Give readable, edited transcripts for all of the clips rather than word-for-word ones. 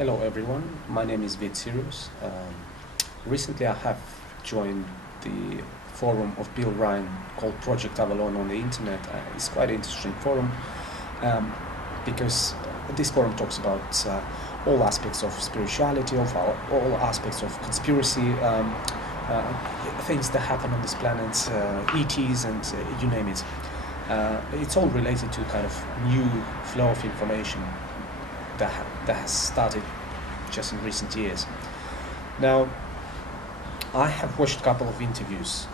Hello everyone, my name is Vit Sirius. Recently I have joined the forum of Bill Ryan called Project Avalon on the internet. It's quite an interesting forum because this forum talks about all aspects of spirituality, all aspects of conspiracy, things that happen on this planet, ETs and you name it. It's all related to kind of new flow of information that has started just in recent years. Now, I have watched a couple of interviews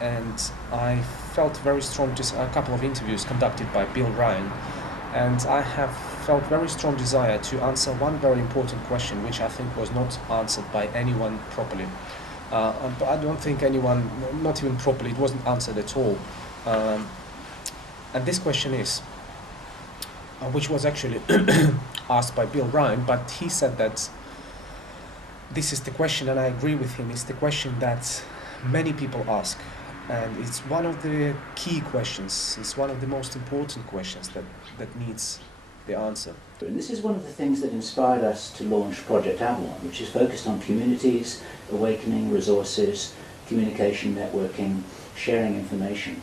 and I felt very strong, a couple of interviews conducted by Bill Ryan, and I have felt very strong desire to answer one very important question which I think was not answered by anyone properly. But I don't think anyone, not even properly, it wasn't answered at all. And this question is, which was actually asked by Bill Ryan, but he said that this is the question, and I agree with him, it's the question that many people ask, and it's one of the key questions, it's one of the most important questions that needs the answer. And this is one of the things that inspired us to launch Project Avalon, which is focused on communities, awakening, resources, communication, networking, sharing information.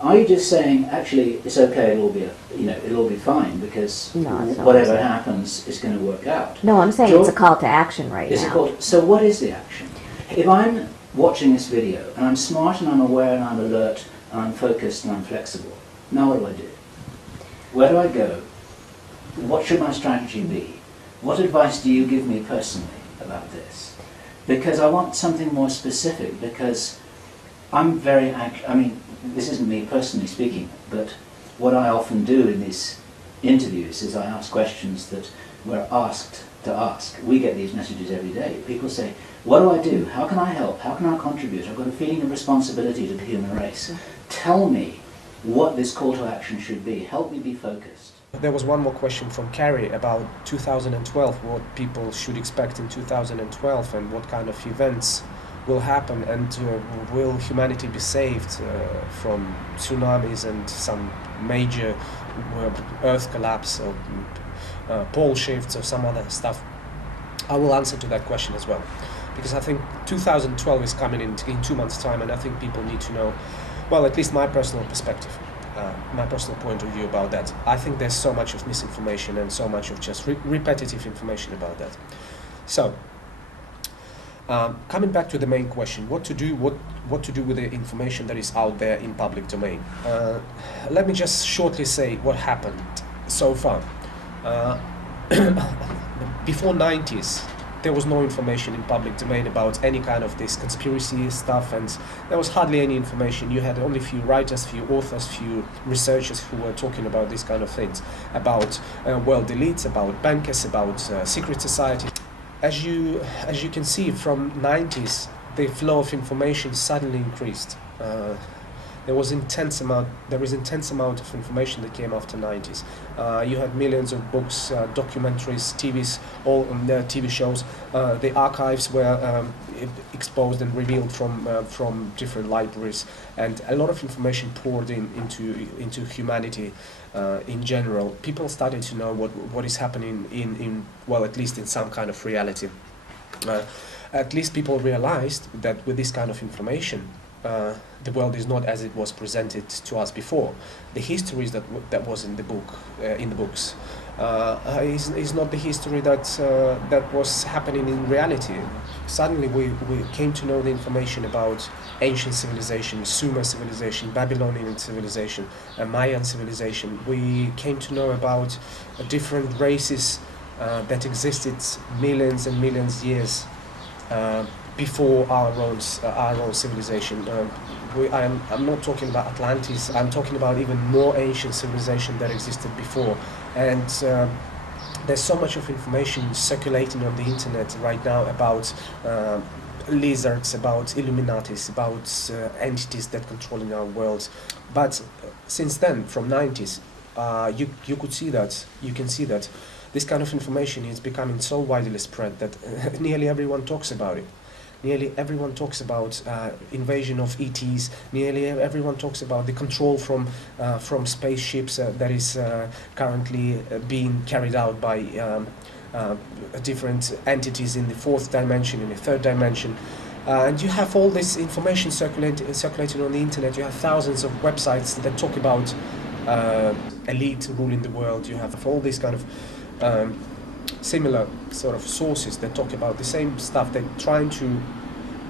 Are you just saying, actually, it's okay, it'll all be fine because whatever happens is going to work out? No, I'm saying it's a call to action right now. So what is the action? If I'm watching this video and I'm smart and I'm aware and I'm alert and I'm focused and I'm flexible, now what do? Where do I go? What should my strategy be? What advice do you give me personally about this? Because I want something more specific, because I'm very, this isn't me personally speaking, but what I often do in these interviews is I ask questions that we're asked to ask. We get these messages every day. People say, what do I do? How can I help? How can I contribute? I've got a feeling of responsibility to the human race. Tell me what this call to action should be. Help me be focused. There was one more question from Carrie about 2012, what people should expect in 2012 and what kind of events will happen, and will humanity be saved from tsunamis and some major earth collapse or pole shifts or some other stuff. I will answer to that question as well, because I think 2012 is coming in 2 months' time, and I think people need to know, well, at least my personal perspective, my personal point of view about that. I think there's so much of misinformation and so much of just repetitive information about that. So, coming back to the main question, what to do with the information that is out there in public domain. Let me just shortly say what happened so far. Before 90s, there was no information in public domain about any kind of this conspiracy stuff, and there was hardly any information. You had only few writers, few authors, few researchers who were talking about these kind of things, about world elites, about bankers, about secret society. As you can see, from 90s, the flow of information suddenly increased. There is intense amount of information that came after 90s. You had millions of books, documentaries, TV shows. The archives were exposed and revealed from different libraries, and a lot of information poured into humanity in general. People started to know what is happening in well, at least in some kind of reality. At least people realized that with this kind of information, the world is not as it was presented to us before. The histories that was in the books is not the history that was happening in reality. Suddenly we came to know the information about ancient civilization, Sumer civilization, Babylonian civilization, Mayan civilization. We came to know about different races that existed millions and millions of years before our own civilization. I'm not talking about Atlantis, I'm talking about even more ancient civilization that existed before. And there's so much of information circulating on the internet right now about lizards, about Illuminatis, about entities that controlling our world. But since then, from 90s, you can see that this kind of information is becoming so widely spread that nearly everyone talks about it. Nearly everyone talks about invasion of ETs. Nearly everyone talks about the control from spaceships that is currently being carried out by different entities in the fourth dimension, in the third dimension. And you have all this information circulating on the internet. You have thousands of websites that talk about elite ruling the world. You have all these kind of similar sort of sources that talk about the same stuff. They're trying to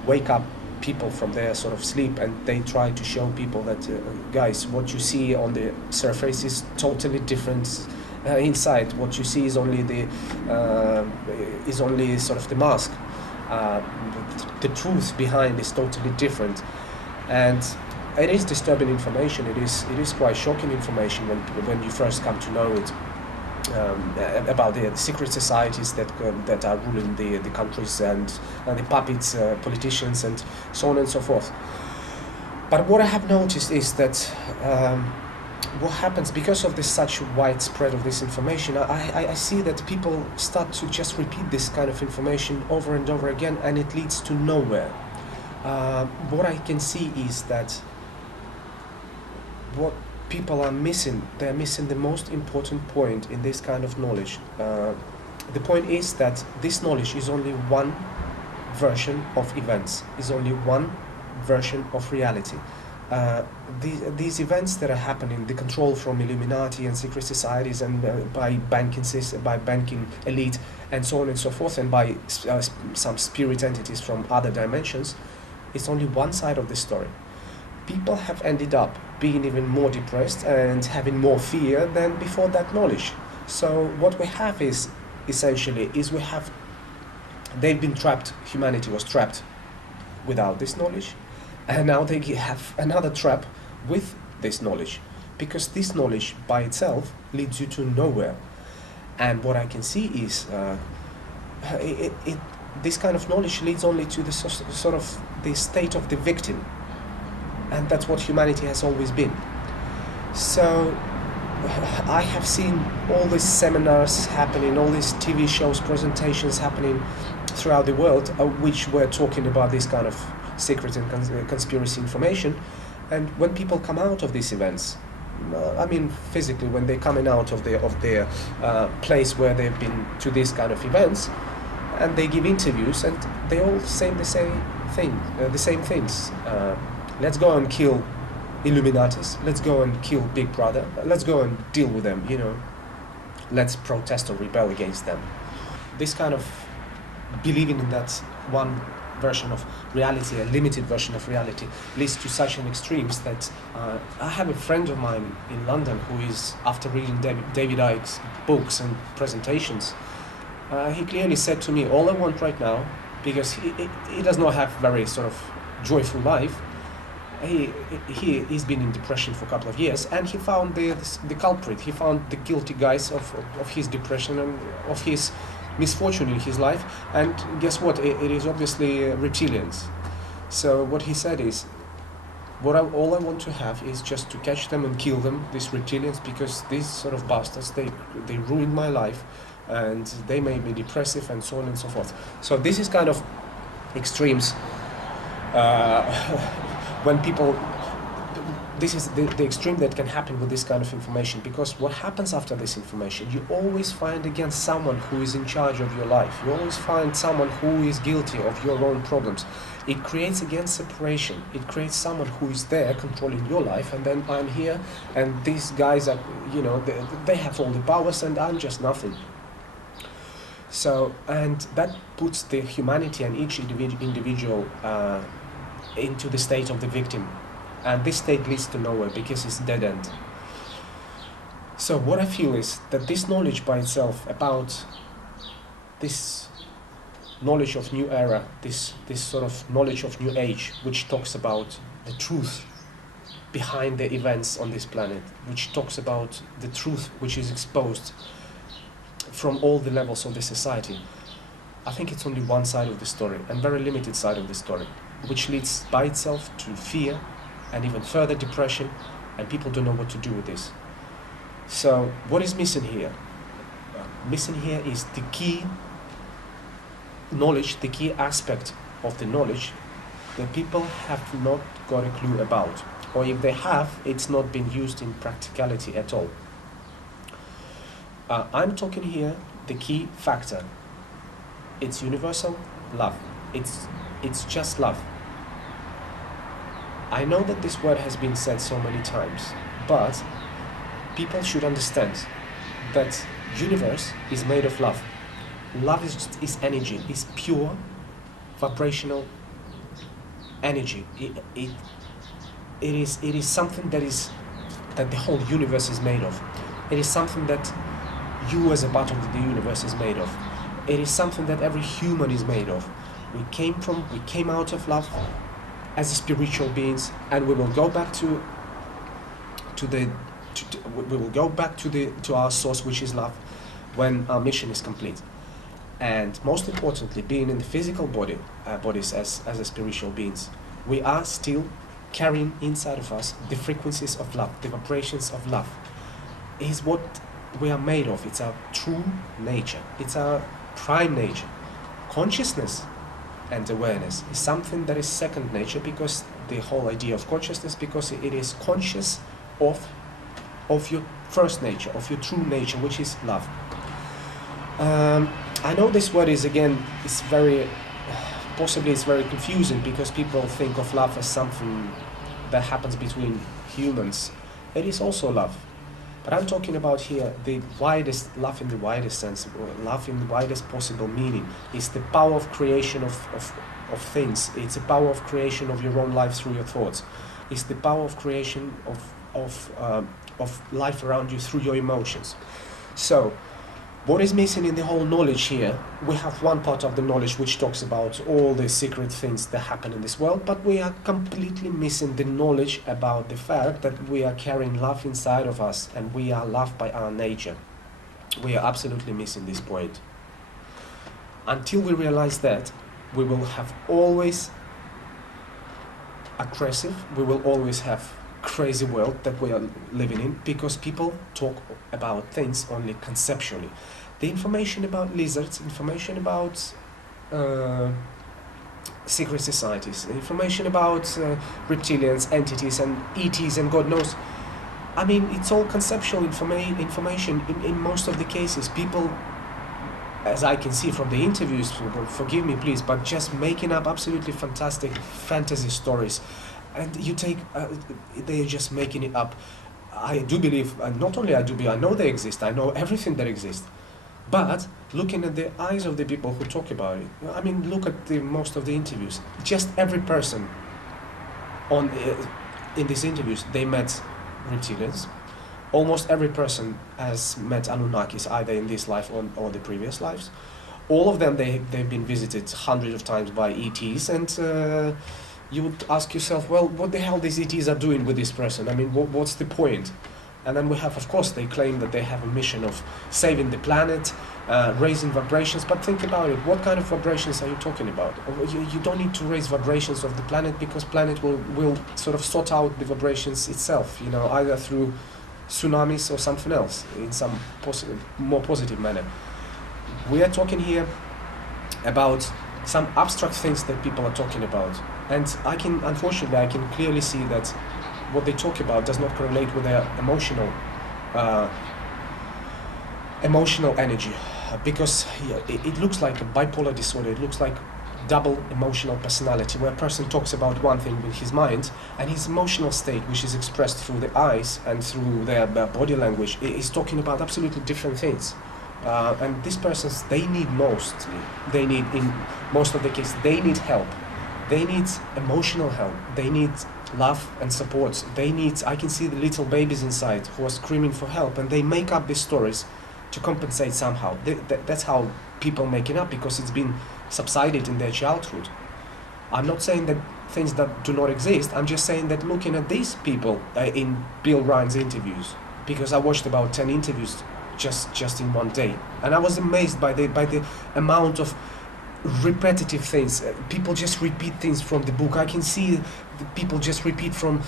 wake up people from their sort of sleep, and they try to show people that, guys, what you see on the surface is totally different inside. What you see is only sort of the mask. The truth behind is totally different, and it is disturbing information. It is quite shocking information when you first come to know it, about the secret societies that are ruling the countries, and the puppets, politicians, and so on and so forth. But what I have noticed is that what happens because of this such widespread of this information, I see that people start to just repeat this kind of information over and over again, and it leads to nowhere. What I can see is that what people are missing, they're missing the most important point in this kind of knowledge. The point is that this knowledge is only one version of events, is only one version of reality. These events that are happening, the control from Illuminati and secret societies, and by banking elite, and so on and so forth, and by some spirit entities from other dimensions, it's only one side of the story. People have ended up being even more depressed and having more fear than before that knowledge. So what we have is essentially they've been trapped. Humanity was trapped without this knowledge. And now they have another trap with this knowledge, because this knowledge by itself leads you to nowhere. And what I can see is this kind of knowledge leads only to the sort of the state of the victim, and that's what humanity has always been. So I have seen all these seminars happening, all these TV shows, presentations happening throughout the world, which were talking about this kind of secret and conspiracy information. And when people come out of these events, I mean physically, when they're coming out of their place where they've been to these kind of events, and they give interviews, and they all say the same things. Let's go and kill Illuminatis. Let's go and kill Big Brother. Let's go and deal with them. Let's protest or rebel against them. This kind of believing in that one version of reality, a limited version of reality, leads to such an extremes that I have a friend of mine in London who is, after reading David Icke's books and presentations, he clearly said to me, all I want right now, because he does not have very sort of joyful life, he's been in depression for a couple of years, and he found the culprit. He found the guilty guys of his depression and of his misfortune in his life. And guess what? It is obviously reptilians. So what he said is, all I want to have is just to catch them and kill them, these reptilians, because these sort of bastards, they ruined my life, and they made me depressive, and so on and so forth. So this is kind of extremes. When people, this is the extreme that can happen with this kind of information, because what happens after this information, you always find again someone who is in charge of your life. You always find someone who is guilty of your own problems. It creates again separation. It creates someone who is there controlling your life, and then I'm here, and these guys are, they have all the powers, and I'm just nothing. So, and that puts the humanity and each individual into the state of the victim, and this state leads to nowhere because it's dead end. So what I feel is that this knowledge by itself about this knowledge of new era, this sort of knowledge of new age, which talks about the truth behind the events on this planet, which talks about the truth which is exposed from all the levels of the society, I think it's only one side of the story, and very limited side of the story, which leads by itself to fear and even further depression, and people don't know what to do with this. So what is missing here? Missing here is the key knowledge, the key aspect of the knowledge that people have not got a clue about, or if they have, it's not been used in practicality at all. I'm talking here the key factor. It's universal love. It's just love. I know that this word has been said so many times, but people should understand that universe is made of love. Love is energy, is pure vibrational energy. It is something that the whole universe is made of. It is something that you as a part of the universe is made of. It is something that every human is made of. We came out of love as spiritual beings, and we will go back to our source, which is love, when our mission is complete. And most importantly, being in the physical bodies as a spiritual beings, we are still carrying inside of us the frequencies of love, the vibrations of love. It is what we are made of. It's our true nature. It's our prime nature. Consciousness and awareness is something that is second nature, because the whole idea of consciousness, because it is conscious of your first nature, of your true nature, which is love. I know this word is very confusing, because people think of love as something that happens between humans. It is also love. But I'm talking about here the widest love, in the widest sense, love in the widest possible meaning. It's the power of creation of things. It's the power of creation of your own life through your thoughts. It's the power of creation of life around you through your emotions. So, what is missing in the whole knowledge here? We have one part of the knowledge which talks about all the secret things that happen in this world, but we are completely missing the knowledge about the fact that we are carrying love inside of us, and we are loved by our nature. We are absolutely missing this point. Until we realize that, we will have always aggressive, we will always have crazy world that we are living in, because people talk about things only conceptually. The information about lizards, information about secret societies, information about reptilians, entities and ETs and God knows. I mean, it's all conceptual information in most of the cases. People, as I can see from the interviews, forgive me please, but just making up absolutely fantastic fantasy stories. And you take, they are just making it up. I do believe, not only I do believe, I know they exist, I know everything that exists. But looking at the eyes of the people who talk about it, I mean, look at most of the interviews. Just every person in these interviews, they met reptilians. Almost every person has met Anunnakis, either in this life or the previous lives. All of them, they've been visited hundreds of times by ETs, and you would ask yourself, well, what the hell these ETs are doing with this person? I mean, what's the point? And then we have, of course, they claim that they have a mission of saving the planet, raising vibrations, but think about it, what kind of vibrations are you talking about? You don't need to raise vibrations of the planet, because planet will sort of sort out the vibrations itself, you know, either through tsunamis or something else, in some more positive manner. We are talking here about some abstract things that people are talking about. And unfortunately, I can clearly see that what they talk about does not correlate with their emotional energy, because it looks like a bipolar disorder. It looks like double emotional personality, where a person talks about one thing with his mind, and his emotional state, which is expressed through the eyes and through their body language, is talking about absolutely different things. And these persons, in most of the cases, they need help. They need emotional help. They need love and support. I can see the little babies inside who are screaming for help, and they make up these stories to compensate somehow. That's how people make it up, because it's been subsided in their childhood. I'm not saying that things that do not exist. I'm just saying that looking at these people in Bill Ryan's interviews, because I watched about 10 interviews just in one day, and I was amazed by the amount of repetitive things. People just repeat things from the book. I can see the people just repeat from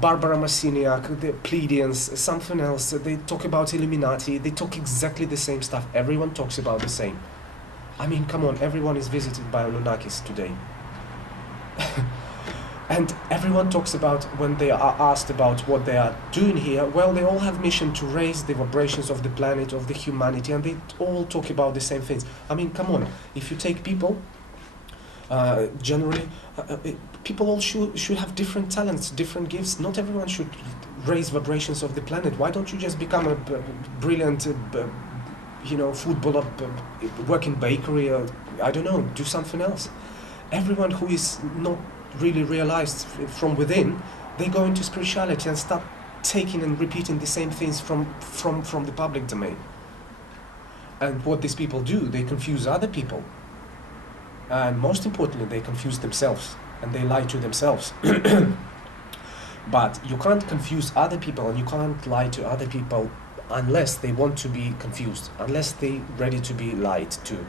Barbara Marciniak, the Pleiadians, something else. They talk about Illuminati. They talk exactly the same stuff. Everyone talks about the same. I mean, come on, everyone is visited by Anunnakis today. And everyone talks about, when they are asked about what they are doing here, well, they all have mission to raise the vibrations of the planet, of the humanity, and they all talk about the same things. I mean, come on, if you take people, generally, people all should have different talents, different gifts. Not everyone should raise vibrations of the planet. Why don't you just become a brilliant, footballer, work in bakery, or, I don't know, do something else? Everyone who is not really realized from within, they go into spirituality and start taking and repeating the same things from the public domain. And what these people do, they confuse other people. And most importantly, they confuse themselves, and they lie to themselves. But you can't confuse other people, and you can't lie to other people unless they want to be confused, unless they're ready to be lied to.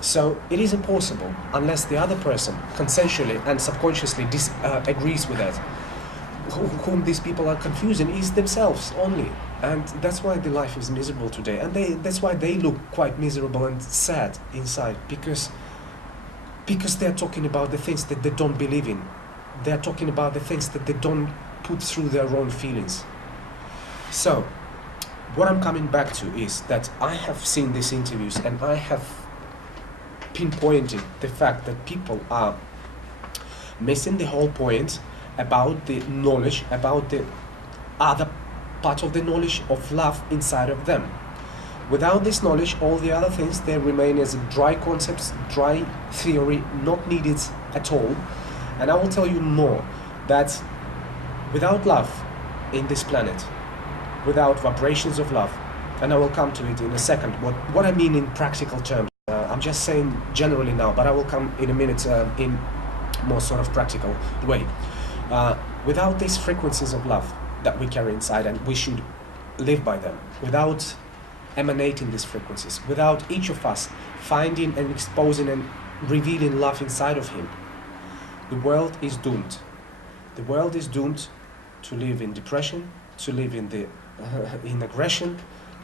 So it is impossible unless the other person consensually and subconsciously agrees with that. Whom these people are confusing is themselves only. And that's why the life is miserable today. And that's why they look quite miserable and sad inside, because they're talking about the things that they don't believe in. They're talking about the things that they don't put through their own feelings. So what I'm coming back to is that I have seen these interviews, and I have pinpointed the fact that people are missing the whole point about the knowledge, about the other part of the knowledge of love inside of them. Without this knowledge, all the other things, they remain as dry concepts, dry theory, not needed at all. And I will tell you more, that without love in this planet, without vibrations of love, and I will come to it in a second, what I mean in practical terms. I'm just saying generally now, but I will come in a minute in more sort of practical way. Without these frequencies of love that we carry inside, and we should live by them, without emanating these frequencies, without each of us finding and exposing and revealing love inside of him, the world is doomed. The world is doomed to live in depression, to live in in aggression.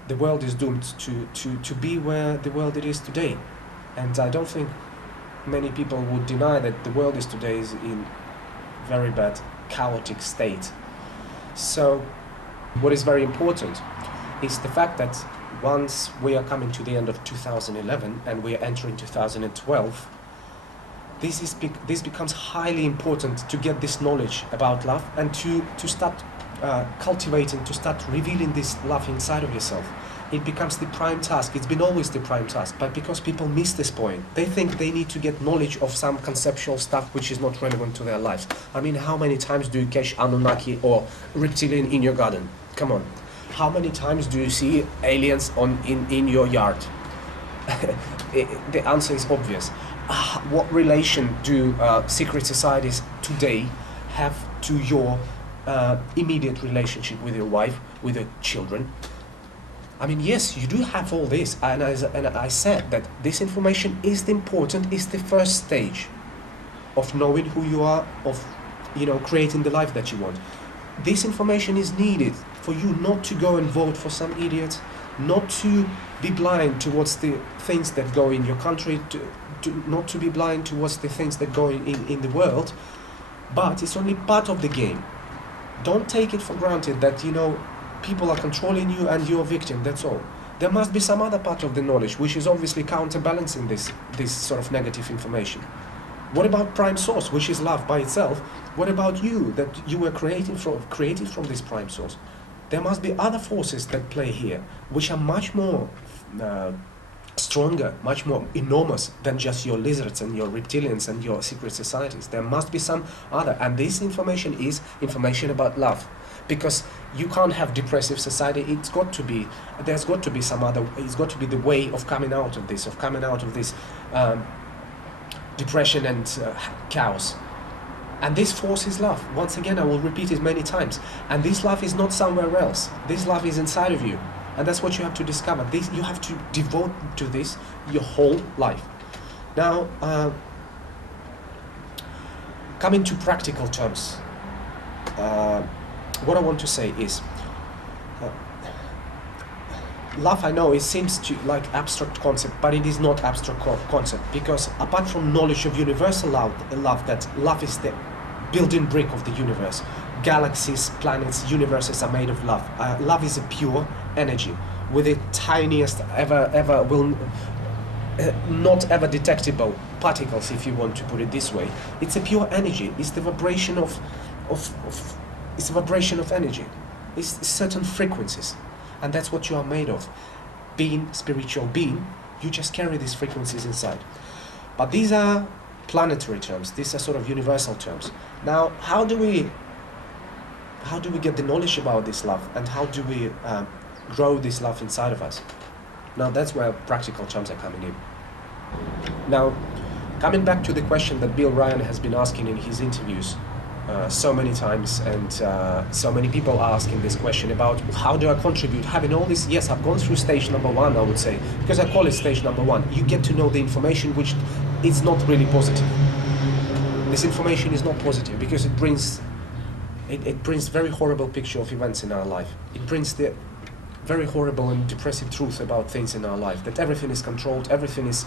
The world is doomed to be where the world it is today. And I don't think many people would deny that the world is today is in very bad, chaotic state. So what is very important is the fact that once we are coming to the end of 2011 and we are entering 2012, this becomes highly important to get this knowledge about love and to start cultivating, to start revealing this love inside of yourself. It becomes the prime task. It's been always the prime task, but because people miss this point, they think they need to get knowledge of some conceptual stuff which is not relevant to their lives. I mean, how many times do you catch Anunnaki or reptilian in your garden? Come on. How many times do you see aliens in your yard? The answer is obvious. What relation do secret societies today have to your immediate relationship with your wife, with your children? I mean, yes, you do have all this, and I said that this information is important, is the first stage of knowing who you are, of creating the life that you want. This information is needed for you not to go and vote for some idiot, not to be blind towards the things that go in your country, not to be blind towards the things that go in the world, but it's only part of the game. Don't take it for granted that, people are controlling you and you're a victim, that's all. There must be some other part of the knowledge which is obviously counterbalancing this sort of negative information. What about prime source, which is love by itself? What about you, that you were created from this prime source? There must be other forces that play here, which are much more stronger, much more enormous than just your lizards and your reptilians and your secret societies. There must be some other, and this information is information about love. Because you can't have depressive society, there's got to be some other, it's got to be the way of coming out of this, depression and chaos. And this force is love. Once again, I will repeat it many times. And this love is not somewhere else. This love is inside of you. And that's what you have to discover. You have to devote to this your whole life. Now, coming to practical terms, what I want to say is, love, I know it seems to like abstract concept, but it is not abstract concept, because apart from knowledge of universal love, that love is the building brick of the universe. Galaxies, planets, universes are made of love. Love is a pure energy with the tiniest not ever detectable particles, if you want to put it this way. It's a pure energy. It's the vibration it's a vibration of energy. It's certain frequencies, and that's what you are made of. Being spiritual being, you just carry these frequencies inside. But these are planetary terms. These are sort of universal terms. Now, how do we get the knowledge about this love, and how do we grow this love inside of us? Now, that's where practical terms are coming in. Now, coming back to the question that Bill Ryan has been asking in his interviews so many times, and so many people are asking this question about how do I contribute, having all this. Yes, I've gone through stage number one, I would say, because I call it stage number one. You get to know the information which is not really positive. This information is not positive because it brings very horrible picture of events in our life. It brings the very horrible and depressive truth about things in our life, that everything is controlled, everything is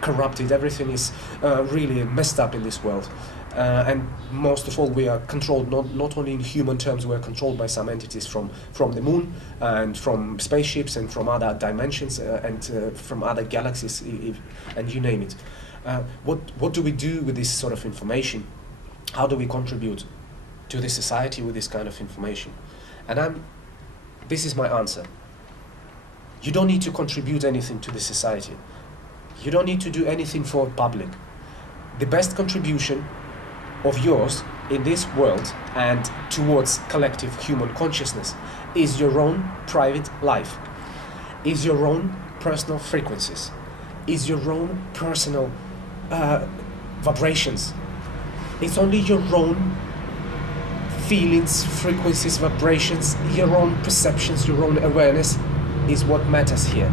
corrupted, everything is really messed up in this world. And most of all, we are controlled not only in human terms, we are controlled by some entities from the moon and from spaceships and from other dimensions and from other galaxies, and you name it. What do we do with this sort of information? How do we contribute to the society with this kind of information? And this is my answer. You don't need to contribute anything to the society. You don't need to do anything for the public. The best contribution of yours in this world and towards collective human consciousness is your own private life, is your own personal frequencies, is your own personal vibrations. It's only your own feelings, frequencies, vibrations, your own perceptions, your own awareness is what matters here.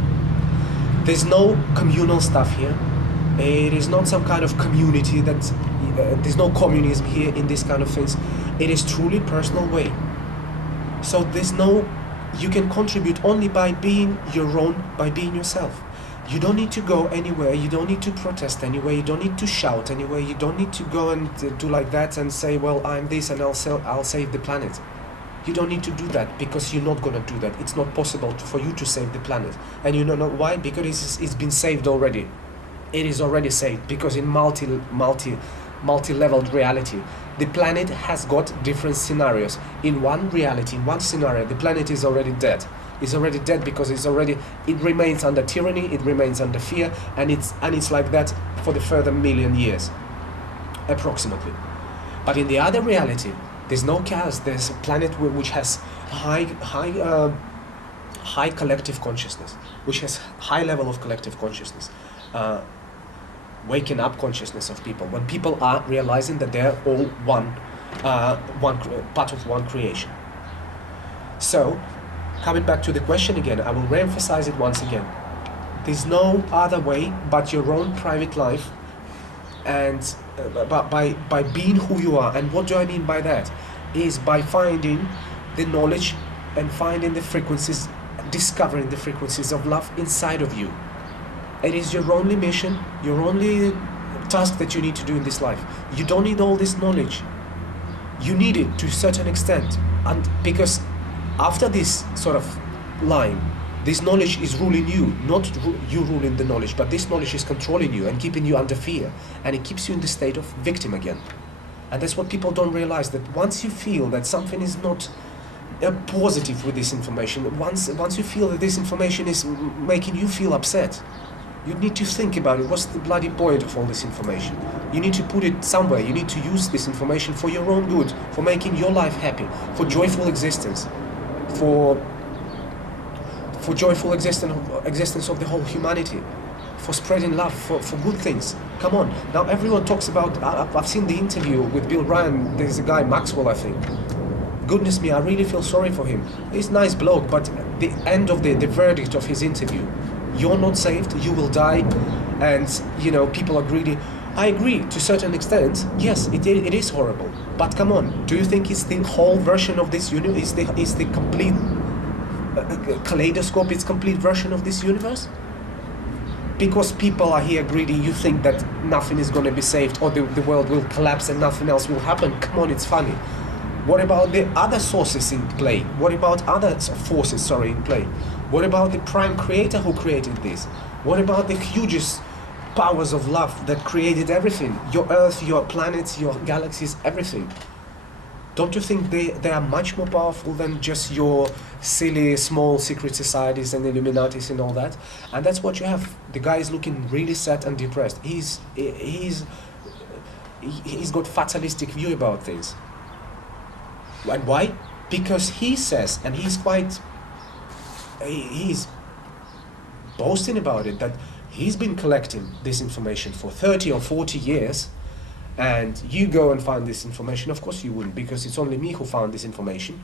There's no communal stuff here. It is not some kind of community that there's no communism here in this kind of things. It is truly personal way. So you can contribute only by being your own, by being yourself. You don't need to go anywhere, you don't need to protest anywhere, you don't need to shout anywhere, you don't need to go and do like that and say, well, I'm this and I'll save the planet. You don't need to do that because you're not going to do that. It's not possible for you to save the planet. And you know why? Because it's been saved already. It is already saved because in multi-leveled reality, the planet has got different scenarios. In one reality, in one scenario, the planet is already dead. It's already dead because it remains under tyranny, it remains under fear, and it's like that for the further million years, approximately. But in the other reality, there's no chaos. There's a planet which has high collective consciousness, which has high level of collective consciousness, waking up consciousness of people. When people are realizing that they're all one part of one creation. So, coming back to the question again, I will re-emphasize it once again. There's no other way but your own private life, and by being who you are. And what do I mean by that? Is by finding the knowledge and finding the frequencies, discovering the frequencies of love inside of you. It is your only mission, your only task that you need to do in this life. You don't need all this knowledge. You need it to a certain extent, and because after this sort of line, this knowledge is ruling you, not you ruling the knowledge, but this knowledge is controlling you and keeping you under fear, and it keeps you in the state of victim again. And that's what people don't realize, that once you feel that something is not positive with this information, once you feel that this information is making you feel upset, you need to think about it. What's the bloody point of all this information? You need to put it somewhere. You need to use this information for your own good, for making your life happy, for joyful existence, for joyful existence of the whole humanity, for spreading love, for good things. Come on. Now everyone talks about, I've seen the interview with Bill Ryan, there's a guy, Maxwell, I think. Goodness me, I really feel sorry for him. He's a nice bloke, but the end of the verdict of his interview, you're not saved, you will die, and people are greedy. I agree to a certain extent. Yes, it is horrible. But come on, do you think it's the whole version of this universe? Is the complete kaleidoscope? It's complete version of this universe? because people are here greedy, you think that nothing is going to be saved, or the world will collapse and nothing else will happen. Come on, it's funny. What about the other sources in play? What about other forces, in play? What about the prime creator who created this? What about the hugest powers of love that created everything? Your Earth, your planets, your galaxies, everything. Don't you think they are much more powerful than just your silly, small secret societies and Illuminatis and all that? And that's what you have. The guy is looking really sad and depressed. He's got fatalistic view about things. And why? Because he says, and he's boasting about it, that he's been collecting this information for 30 or 40 years, and you go and find this information. Of course you wouldn't, because it's only me who found this information,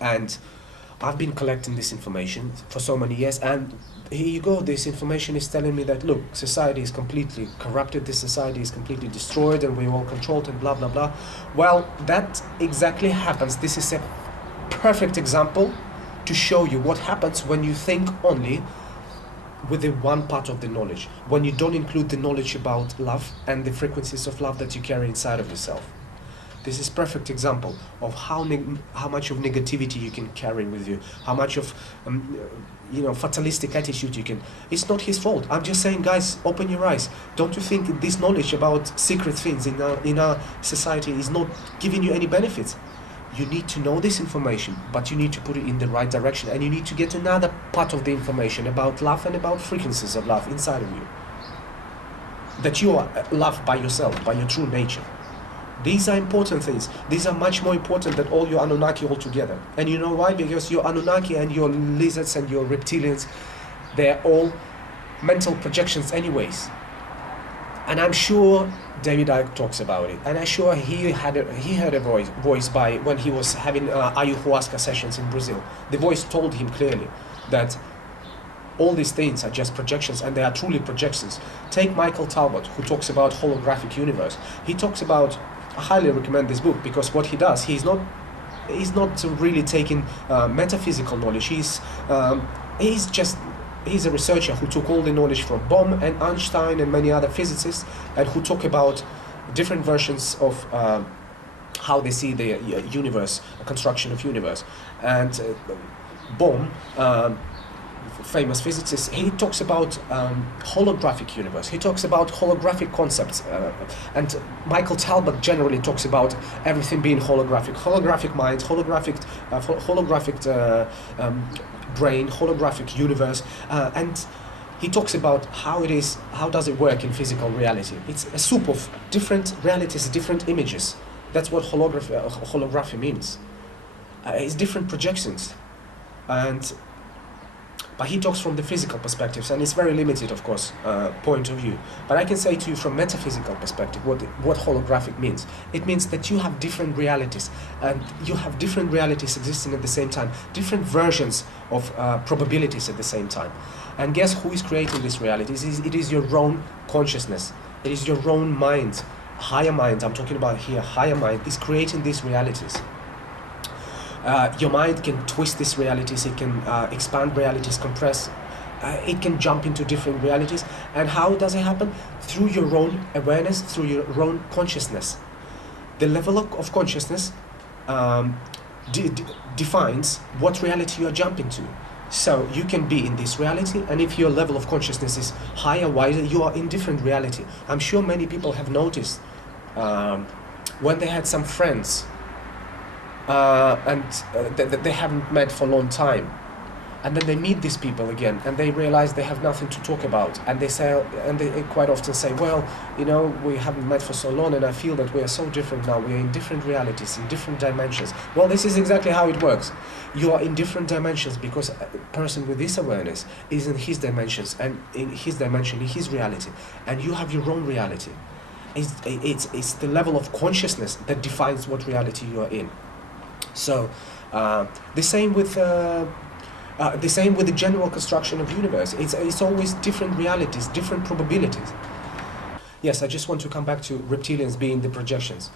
and I've been collecting this information for so many years, and here you go, this information is telling me that, look, society is completely corrupted, this society is completely destroyed, and we're all controlled, and blah, blah, blah. Well, that exactly happens. This is a perfect example to show you what happens when you think only with the one part of the knowledge, when you don't include the knowledge about love and the frequencies of love that you carry inside of yourself. This is perfect example of how much of negativity you can carry with you, how much of fatalistic attitude you can. It's not his fault. I'm just saying, guys, open your eyes. Don't you think this knowledge about secret things in our society is not giving you any benefits? You need to know this information, but you need to put it in the right direction, and you need to get another part of the information about love and about frequencies of love inside of you. That you are loved by yourself, by your true nature. These are important things. These are much more important than all your Anunnaki altogether. And you know why? Because your Anunnaki and your lizards and your reptilians, they're all mental projections anyways. And I'm sure David Icke talks about it, and I'm sure he heard a voice by when he was having ayahuasca sessions in Brazil. The voice told him clearly that all these things are just projections, and they are truly projections. Take Michael Talbot, who talks about holographic universe. He talks about, I highly recommend this book, because what he does, he's not really taking metaphysical knowledge. He's a researcher who took all the knowledge from Bohm and Einstein and many other physicists, and who talk about different versions of how they see the universe, construction of universe. And Bohm, famous physicist, he talks about holographic universe. He talks about holographic concepts, and Michael Talbot generally talks about everything being holographic mind, holographic brain, holographic universe, and he talks about how does it work in physical reality. It's a soup of different realities, different images. That's what holography means. It's different projections, but he talks from the physical perspectives, and it's very limited, of course, point of view. But I can say to you from metaphysical perspective what holographic means. It means that you have different realities, and you have different realities existing at the same time, different versions of probabilities at the same time. And guess who is creating these realities? It is your own consciousness. It is your own mind, higher mind. I'm talking about here, higher mind is creating these realities. Your mind can twist these realities, it can expand realities, compress, it can jump into different realities. And how does it happen? Through your own awareness, through your own consciousness. The level of consciousness defines what reality you are jumping to. So you can be in this reality, and if your level of consciousness is higher, wider, you are in different reality. I'm sure many people have noticed when they had some friends and they haven't met for a long time, and then they meet these people again, and they realize they have nothing to talk about, and they quite often say, well, we haven't met for so long, and I feel that we are so different now. We are in different realities, in different dimensions. Well, this is exactly how it works. You are in different dimensions because a person with this awareness is in his dimensions, and in his dimension, in his reality, and you have your own reality. It's the level of consciousness that defines what reality you are in. So the same with the general construction of universe. It's always different realities, different probabilities. Yes, I just want to come back to reptilians being the projections.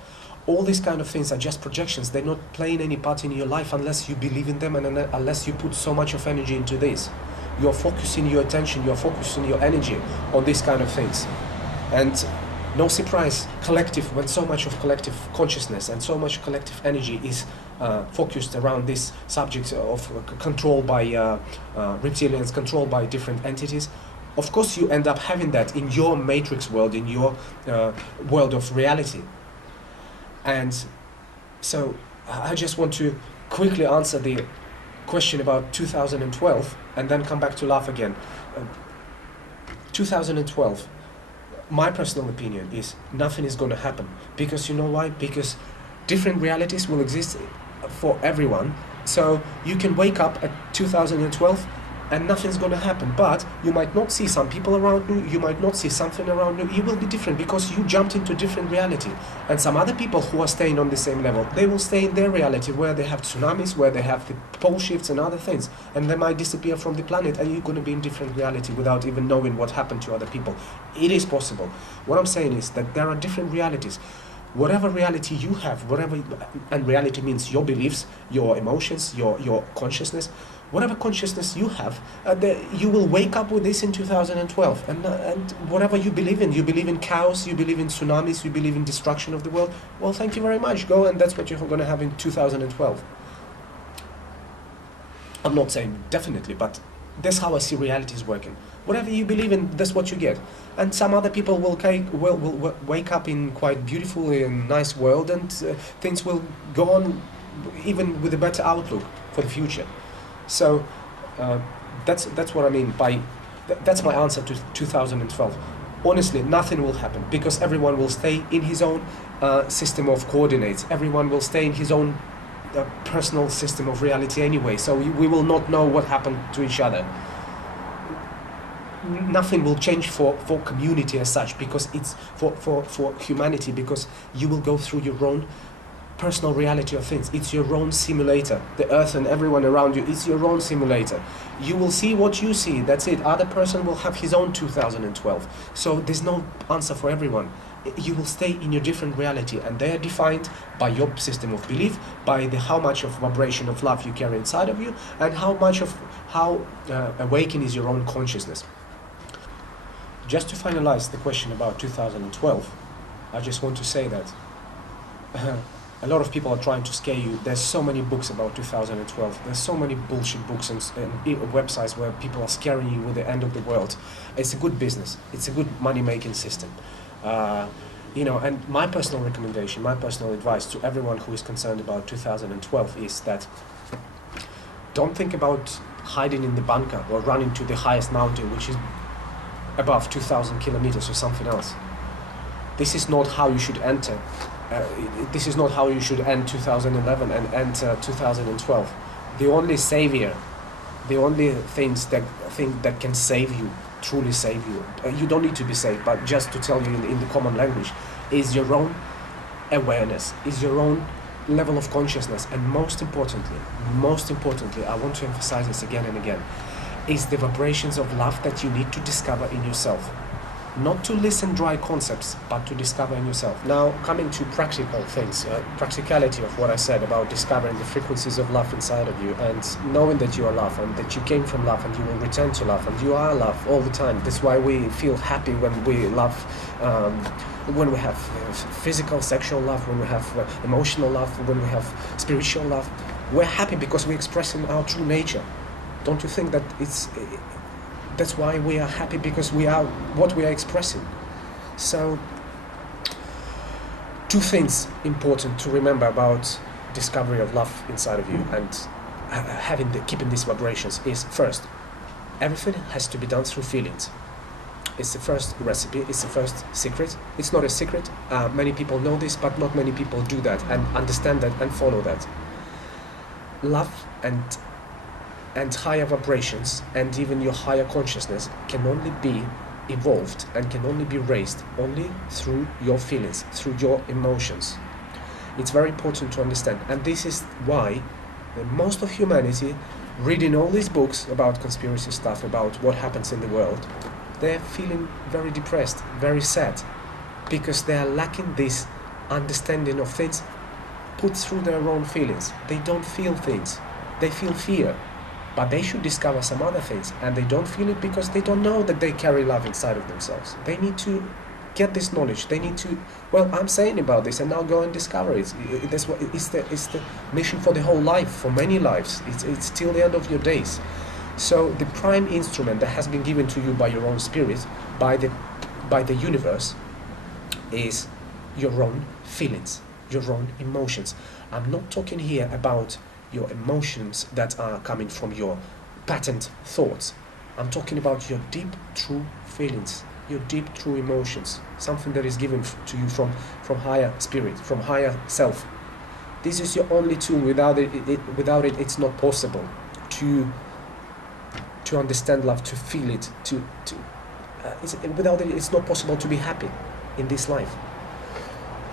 All these kind of things are just projections. They're not playing any part in your life unless you believe in them, and unless you put so much of energy into this. you're focusing your attention, you're focusing your energy on these kind of things. And no surprise, collective, when so much of collective consciousness and so much collective energy is focused around this subject of control by reptilians, control by different entities, of course you end up having that in your matrix world, in your world of reality. And so I just want to quickly answer the question about 2012 and then come back to love again. 2012, my personal opinion is nothing is going to happen. Because you know why? Because different realities will exist for everyone. So you can wake up at 2012 and nothing's going to happen. But you might not see some people around you, you might not see something around you. It will be different because you jumped into different reality. And some other people who are staying on the same level, they will stay in their reality where they have tsunamis, where they have the pole shifts and other things. And they might disappear from the planet and you're going to be in different reality without even knowing what happened to other people. It is possible. What I'm saying is that there are different realities. Whatever reality you have, and reality means your beliefs, your emotions, your consciousness, whatever consciousness you have, you will wake up with this in 2012. And whatever you believe in chaos, you believe in tsunamis, you believe in destruction of the world, well, thank you very much. Go, and that's what you're going to have in 2012. I'm not saying definitely, but that's how I see reality is working. Whatever you believe in, that's what you get. And some other people will wake up in quite beautiful and nice world, and things will go on even with a better outlook for the future. So that's what I mean by that's my answer to 2012. Honestly, nothing will happen because everyone will stay in his own system of coordinates. Everyone will stay in his own personal system of reality anyway. So we will not know what happened to each other. Nothing will change for community as such, because it's for humanity, because you will go through your own personal reality of things. It's your own simulator. The earth and everyone around you, it's your own simulator. You will see what you see, that's it. Other person will have his own 2012. So there's no answer for everyone. You will stay in your different reality, and they are defined by your system of belief, by how much of vibration of love you carry inside of you, and how awakened is your own consciousness. Just to finalize the question about 2012, I just want to say that a lot of people are trying to scare you. There's so many books about 2012. There's so many bullshit books and websites where people are scaring you with the end of the world. It's a good business. It's a good money-making system. And my personal recommendation, my personal advice to everyone who is concerned about 2012 is that don't think about hiding in the bunker or running to the highest mountain, which is above 2,000 kilometers or something else. This is not how you should enter. This is not how you should end 2011 and enter 2012. The only savior, the only thing that can save you, truly save you, you don't need to be saved, but just to tell you in the common language, is your own awareness, is your own level of consciousness, and most importantly, I want to emphasize this again and again, is the vibrations of love that you need to discover in yourself. Not to listen dry concepts, but to discover in yourself. Now, coming to practical things, practicality of what I said about discovering the frequencies of love inside of you, and knowing that you are love, and that you came from love, and you will return to love, and you are love all the time. That's why we feel happy when we love, when we have physical, sexual love, when we have emotional love, when we have spiritual love. We're happy because we're expressing our true nature. Don't you think that that's why we are happy, because we are what we are expressing? So, two things important to remember about discovery of love inside of you and keeping these vibrations is, first, everything has to be done through feelings. It's the first recipe, it's the first secret. It's not a secret. Many people know this, but not many people do that and understand that and follow that. Love and higher vibrations, and even your higher consciousness, can only be evolved and can only be raised only through your feelings, through your emotions. It's very important to understand, and this is why most of humanity, reading all these books about conspiracy stuff, about what happens in the world, they're feeling very depressed, very sad, because they are lacking this understanding of things put through their own feelings. They don't feel things, they feel fear. But they should discover some other things, and they don't feel it because they don't know that they carry love inside of themselves. They need to get this knowledge. They need to, well, I'm saying about this, and now go and discover it. That's what it's the mission for the whole life, for many lives. It's till the end of your days. So the prime instrument that has been given to you by your own spirit, by the universe, is your own feelings, your own emotions. I'm not talking here about your emotions that are coming from your patent thoughts. I'm talking about your deep, true feelings, your deep, true emotions, something that is given to you from higher spirit, from higher self. This is your only tool. Without it, it's not possible to understand love, to feel it, without it, it's not possible to be happy in this life.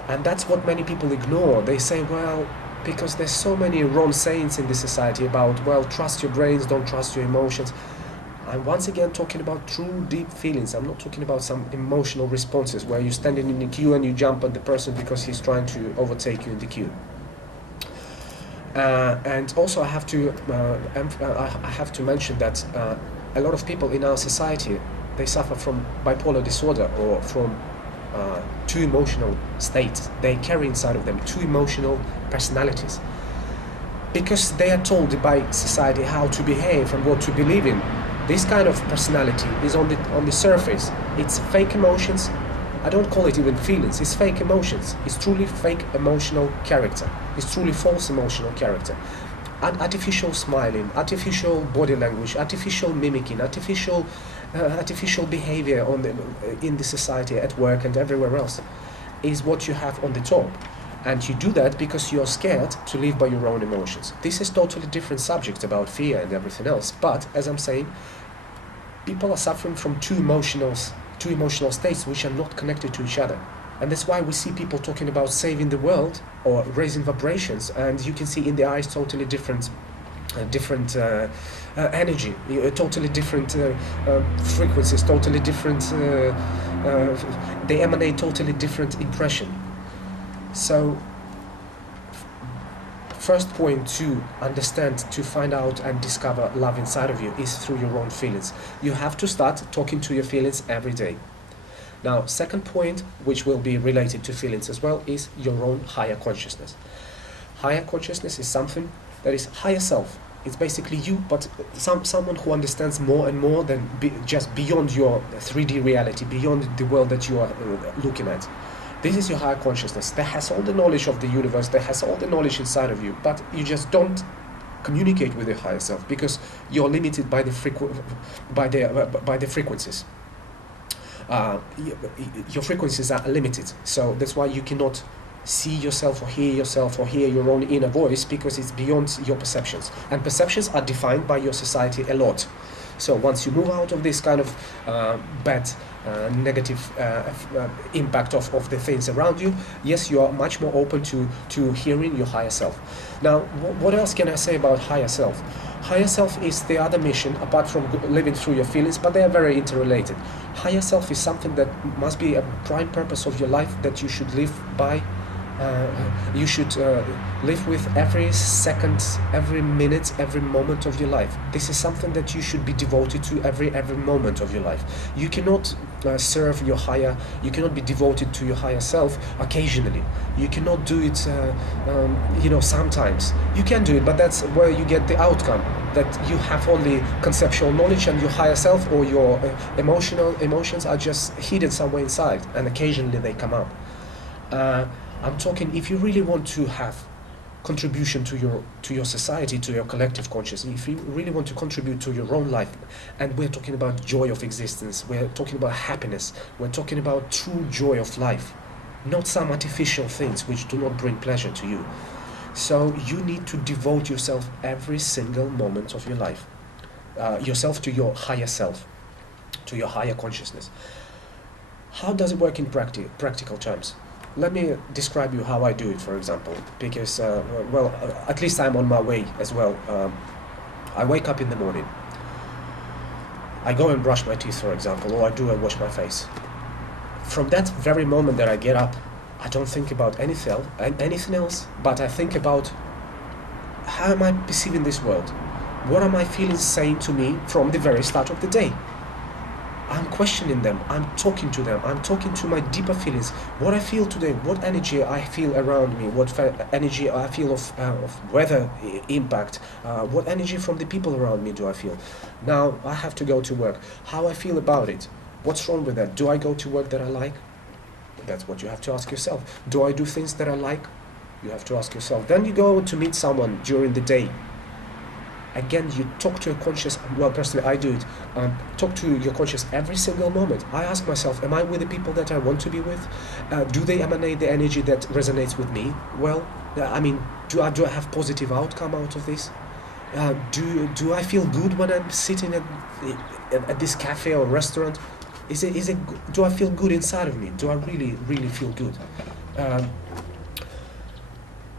And that's what many people ignore. They say, well, because there's so many wrong sayings in this society about, well, trust your brains, don't trust your emotions. I'm once again talking about true deep feelings. I'm not talking about some emotional responses where you're standing in the queue and you jump at the person because he's trying to overtake you in the queue. And also I have to mention that a lot of people in our society, they suffer from bipolar disorder or from two emotional states. They carry inside of them two emotional personalities because they are told by society how to behave and what to believe in. This kind of personality is on the surface. It's fake emotions. I don't call it even feelings. It's fake emotions. It's truly fake emotional character. It's truly false emotional character. Artificial smiling, artificial body language, artificial mimicking, artificial behavior in the society, at work and everywhere else, is what you have on the top. And you do that because you're scared to live by your own emotions. This is totally different subject about fear and everything else. But as I'm saying, people are suffering from two emotional states which are not connected to each other. And that's why we see people talking about saving the world or raising vibrations, and you can see in the eyes totally different energy, totally different frequencies, totally different. They emanate totally different impression. So, first point to understand, to find out and discover love inside of you is through your own feelings. You have to start talking to your feelings every day. Now, second point, which will be related to feelings as well, is your own higher consciousness. Higher consciousness is something that is higher self. It's basically you, but someone who understands more and more than just beyond your 3D reality, beyond the world that you are looking at. This is your higher consciousness that has all the knowledge of the universe, that has all the knowledge inside of you, but you just don't communicate with your higher self because you're limited by the frequencies. Your frequencies are limited, so that's why you cannot see yourself or hear your own inner voice, because it's beyond your perceptions, and perceptions are defined by your society a lot. So once you move out of this kind of bad negative impact of the things around you, yes, you are much more open to hearing your higher self. Now, what else can I say about higher self? Higher self is the other mission apart from living through your feelings, but they are very interrelated. Higher self is something that must be a prime purpose of your life, that you should live by. You should live with every second, every minute, every moment of your life. This is something that you should be devoted to every moment of your life. You cannot serve your higher, you cannot be devoted to your higher self occasionally. You cannot do it, sometimes. You can do it, but that's where you get the outcome, that you have only conceptual knowledge and your higher self or your emotions are just hidden somewhere inside, and occasionally they come up. I'm talking, if you really want to have contribution to your society, to your collective consciousness, if you really want to contribute to your own life, and we're talking about joy of existence, we're talking about happiness, we're talking about true joy of life, not some artificial things which do not bring pleasure to you. So you need to devote yourself every single moment of your life, yourself to your higher self, to your higher consciousness. How does it work in practical terms? Let me describe you how I do it, for example, because, at least I'm on my way as well. I wake up in the morning. I go and brush my teeth, for example, or I wash my face. From that very moment that I get up, I don't think about anything else, but I think about how am I perceiving this world? What are my feelings saying to me from the very start of the day? I'm questioning them, I'm talking to them, I'm talking to my deeper feelings, what I feel today, what energy I feel around me, what energy I feel of weather impact, what energy from the people around me do I feel. Now I have to go to work, how I feel about it, what's wrong with that, do I go to work that I like? That's what you have to ask yourself. Do I do things that I like? You have to ask yourself. Then you go to meet someone during the day. Again, you talk to your conscious, well, personally I do it, talk to your conscious every single moment. I ask myself, am I with the people that I want to be with? Do they emanate the energy that resonates with me? Well, I mean, do I have positive outcome out of this? Do I feel good when I'm sitting at this cafe or restaurant? Do I feel good inside of me? Do I really feel good?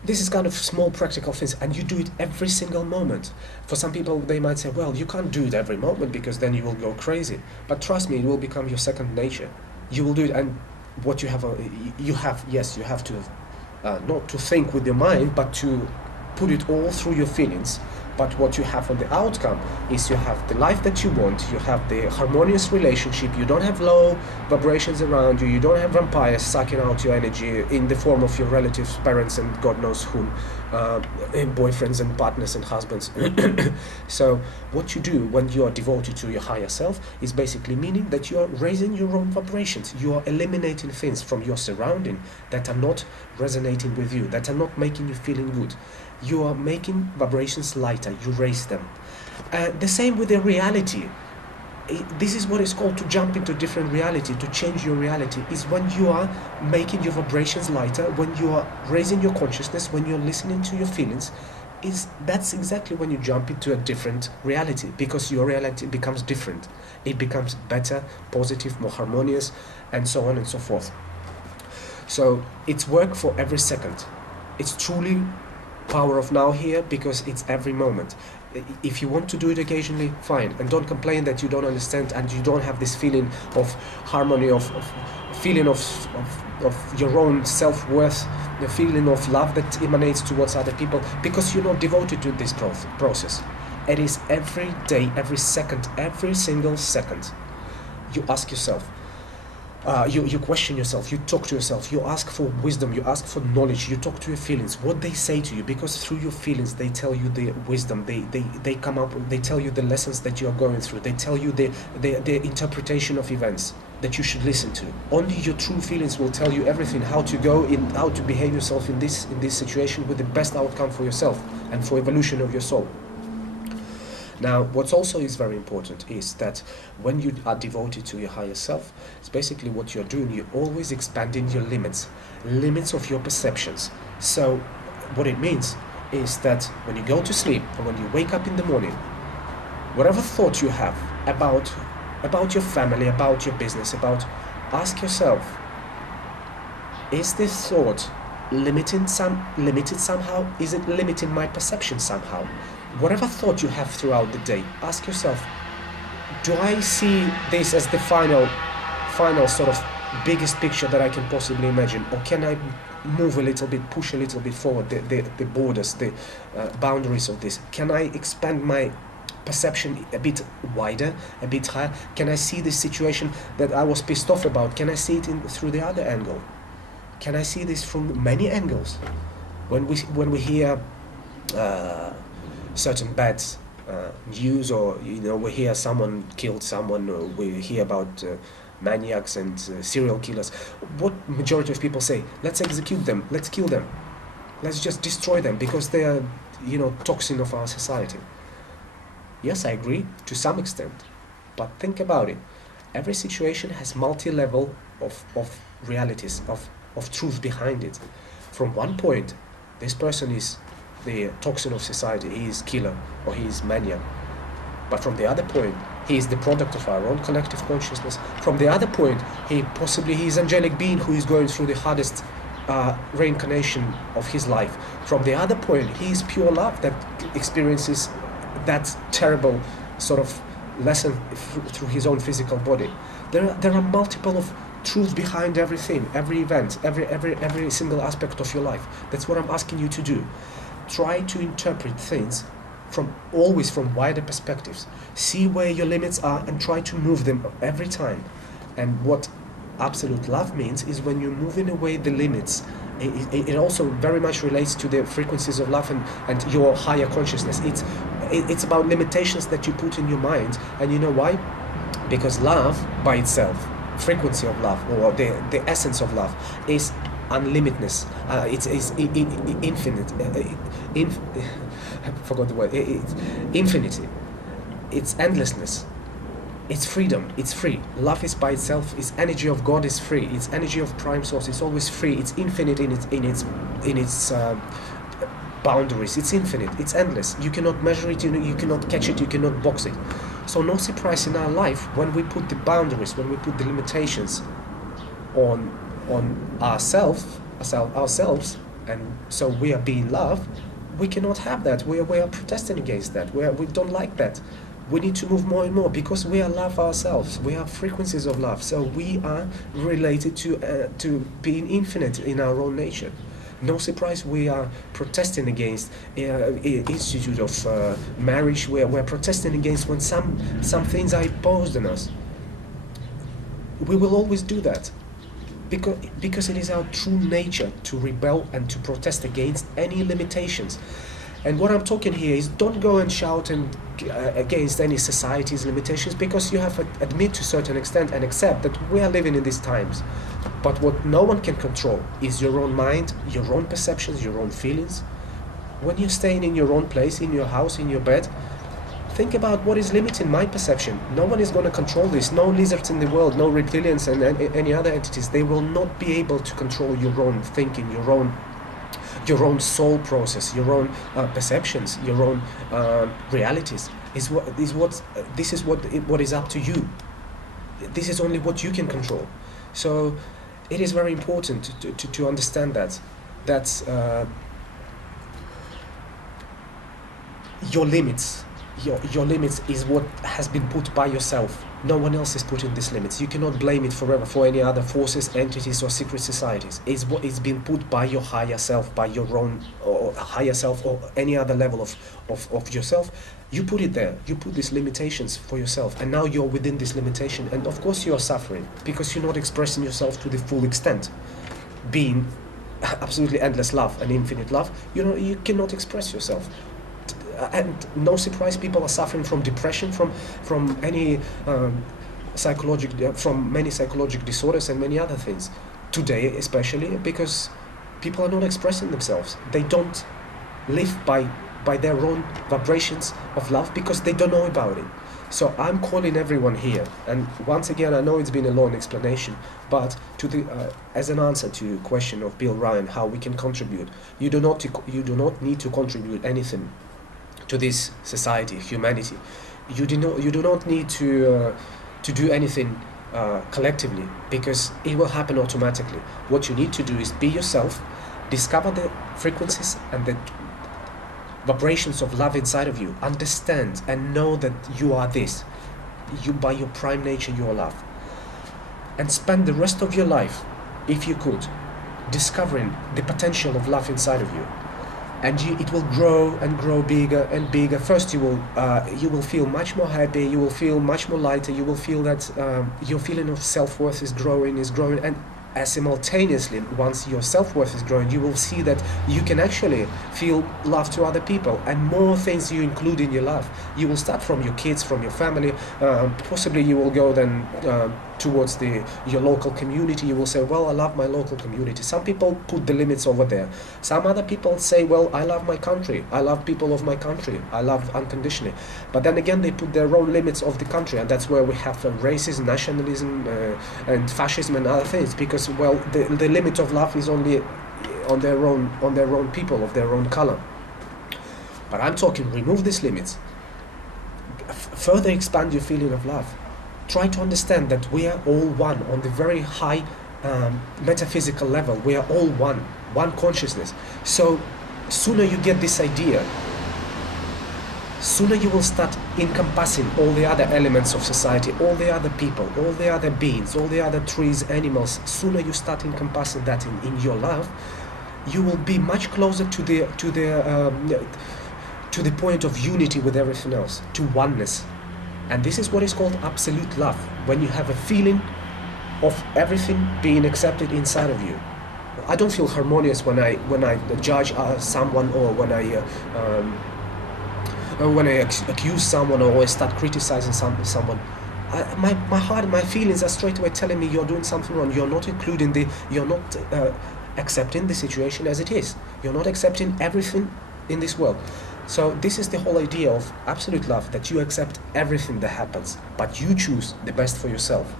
This is kind of small practical things, and you do it every single moment. For some people, they might say, well, you can't do it every moment because then you will go crazy. But trust me, it will become your second nature. You will do it, and what you have to, not to think with your mind, but to put it all through your feelings. But what you have on the outcome is you have the life that you want, you have the harmonious relationship, you don't have low vibrations around you, you don't have vampires sucking out your energy in the form of your relatives, parents, and God knows whom, boyfriends and partners and husbands. So what you do when you are devoted to your higher self is basically meaning that you are raising your own vibrations. You are eliminating things from your surrounding that are not resonating with you, that are not making you feeling good. You are making vibrations lighter, you raise them. The same with the reality. This is what is called to jump into different reality, to change your reality, is when you are making your vibrations lighter, when you are raising your consciousness, when you're listening to your feelings, that's exactly when you jump into a different reality, because your reality becomes different. It becomes better, positive, more harmonious, and so on and so forth. So it's work for every second. It's truly power of now here, because it's every moment. If you want to do it occasionally, fine, and don't complain that you don't understand and you don't have this feeling of harmony, of feeling of your own self-worth, the feeling of love that emanates towards other people, because you're not devoted to this process. It is every day, every second, every single second. You ask yourself, you question yourself, you talk to yourself, you ask for wisdom, you ask for knowledge, you talk to your feelings, what they say to you, because through your feelings they tell you the wisdom, they come up, they tell you the lessons that you are going through, they tell you the interpretation of events that you should listen to. Only your true feelings will tell you everything, how to behave yourself in this situation with the best outcome for yourself and for evolution of your soul. Now, what's also is very important is that when you are devoted to your higher self, it's basically what you're doing, you're always expanding your limits of your perceptions. So what it means is that when you go to sleep or when you wake up in the morning, whatever thought you have about your family, about your business, ask yourself, is this thought limited somehow? Is it limiting my perception somehow? Whatever thought you have throughout the day, ask yourself, do I see this as the final sort of biggest picture that I can possibly imagine, or can I move a little bit, push a little bit forward the borders, the boundaries of this? Can I expand my perception a bit wider, a bit higher? Can I see this situation that I was pissed off about? Can I see it through the other angle? Can I see this from many angles? When we hear certain bad news, or we hear someone killed someone, or we hear about maniacs and serial killers, what majority of people say? Let's execute them, let's kill them, let's just destroy them because they are toxin of our society. Yes, I agree to some extent, but think about it. Every situation has multi-level of realities, of truth behind it. From one point, this person is the toxin of society, he is killer or he is maniac. But from the other point, he is the product of our own collective consciousness. From the other point, he is angelic being who is going through the hardest reincarnation of his life. From the other point, he is pure love that experiences that terrible sort of lesson through his own physical body. There are multiple of truths behind everything, every event, every single aspect of your life. That's what I'm asking you to do. Try to interpret things always from wider perspectives. See where your limits are and try to move them every time. And what absolute love means is when you're moving away the limits. It also very much relates to the frequencies of love and your higher consciousness. It's about limitations that you put in your mind. And you know why? Because love by itself, frequency of love, or the essence of love, is unlimitedness. It's infinite. I forgot the word. It's infinity. It's endlessness. It's freedom. It's free. Love is by itself. Its energy of God is free. Its energy of prime source is always free. It's infinite in its boundaries. It's infinite. It's endless. You cannot measure it. You cannot catch it. You cannot box it. So no surprise in our life when we put the boundaries, when we put the limitations on ourselves, and so we are being loved. We cannot have that. We are protesting against that. We don't like that. We need to move more and more because we are love ourselves. We have frequencies of love, so we are related to being infinite in our own nature. No surprise, we are protesting against institute of marriage. We're protesting against when some things are imposed on us. We will always do that because it is our true nature to rebel and to protest against any limitations. And what I'm talking here is don't go and shout against any society's limitations, because you have to admit to a certain extent and accept that we are living in these times. But what no one can control is your own mind, your own perceptions, your own feelings. When you're staying in your own place, in your house, in your bed, think about what is limiting my perception. No one is going to control this. No lizards in the world, no reptilians and any other entities. They will not be able to control your own thinking, your own soul process, your own perceptions, your own realities. This is what is up to you. This is only what you can control. So it is very important to understand that your limits. Your limits is what has been put by yourself. No one else is putting these limits. You cannot blame it forever for any other forces, entities, or secret societies. It's what is being put by your higher self, by your own or higher self, or any other level of yourself. You put it there. You put these limitations for yourself, and now you're within this limitation. And of course you are suffering because you're not expressing yourself to the full extent. Being absolutely endless love and infinite love, you cannot express yourself. And no surprise, people are suffering from depression, from any from many psychological disorders and many other things today, especially because people are not expressing themselves. They don't live by their own vibrations of love because they don't know about it. So I'm calling everyone here, and once again, I know it's been a long explanation, but as an answer to the question of Bill Ryan, how we can contribute, you do not need to contribute anything to this society, humanity. You do not need to do anything collectively, because it will happen automatically. What you need to do is be yourself, discover the frequencies and the vibrations of love inside of you, understand and know that you are this. You, by your prime nature, you are love. And spend the rest of your life, if you could, discovering the potential of love inside of you. And it will grow and grow bigger and bigger. First, you will feel much more happy. You will feel much more lighter. You will feel that your feeling of self-worth is growing, and simultaneously, once your self-worth is growing, you will see that you can actually feel love to other people, and more things you include in your love. You will start from your kids, from your family. Possibly you will go then towards your local community. You will say, well, I love my local community. Some people put the limits over there. Some other people say, well, I love my country. I love people of my country. I love unconditionally. But then again, they put their own limits of the country, and that's where we have racism, nationalism, and fascism and other things, because, well, the limit of love is only on their own people, of their own color. But I'm talking, remove these limits. Further expand your feeling of love. Try to understand that we are all one on the very high metaphysical level. We are all one consciousness. So sooner you get this idea, sooner you will start encompassing all the other elements of society, all the other people, all the other beings, all the other trees, animals. Sooner you start encompassing that in your love, you will be much closer to to the point of unity with everything else, to oneness. And this is what is called absolute love, when you have a feeling of everything being accepted inside of you. I don't feel harmonious when I judge someone, or when I accuse someone, or I start criticizing someone. My heart and my feelings are straight away telling me you're doing something wrong. You're not you're not accepting the situation as it is. You're not accepting everything in this world. So this is the whole idea of absolute love, that you accept everything that happens, but you choose the best for yourself.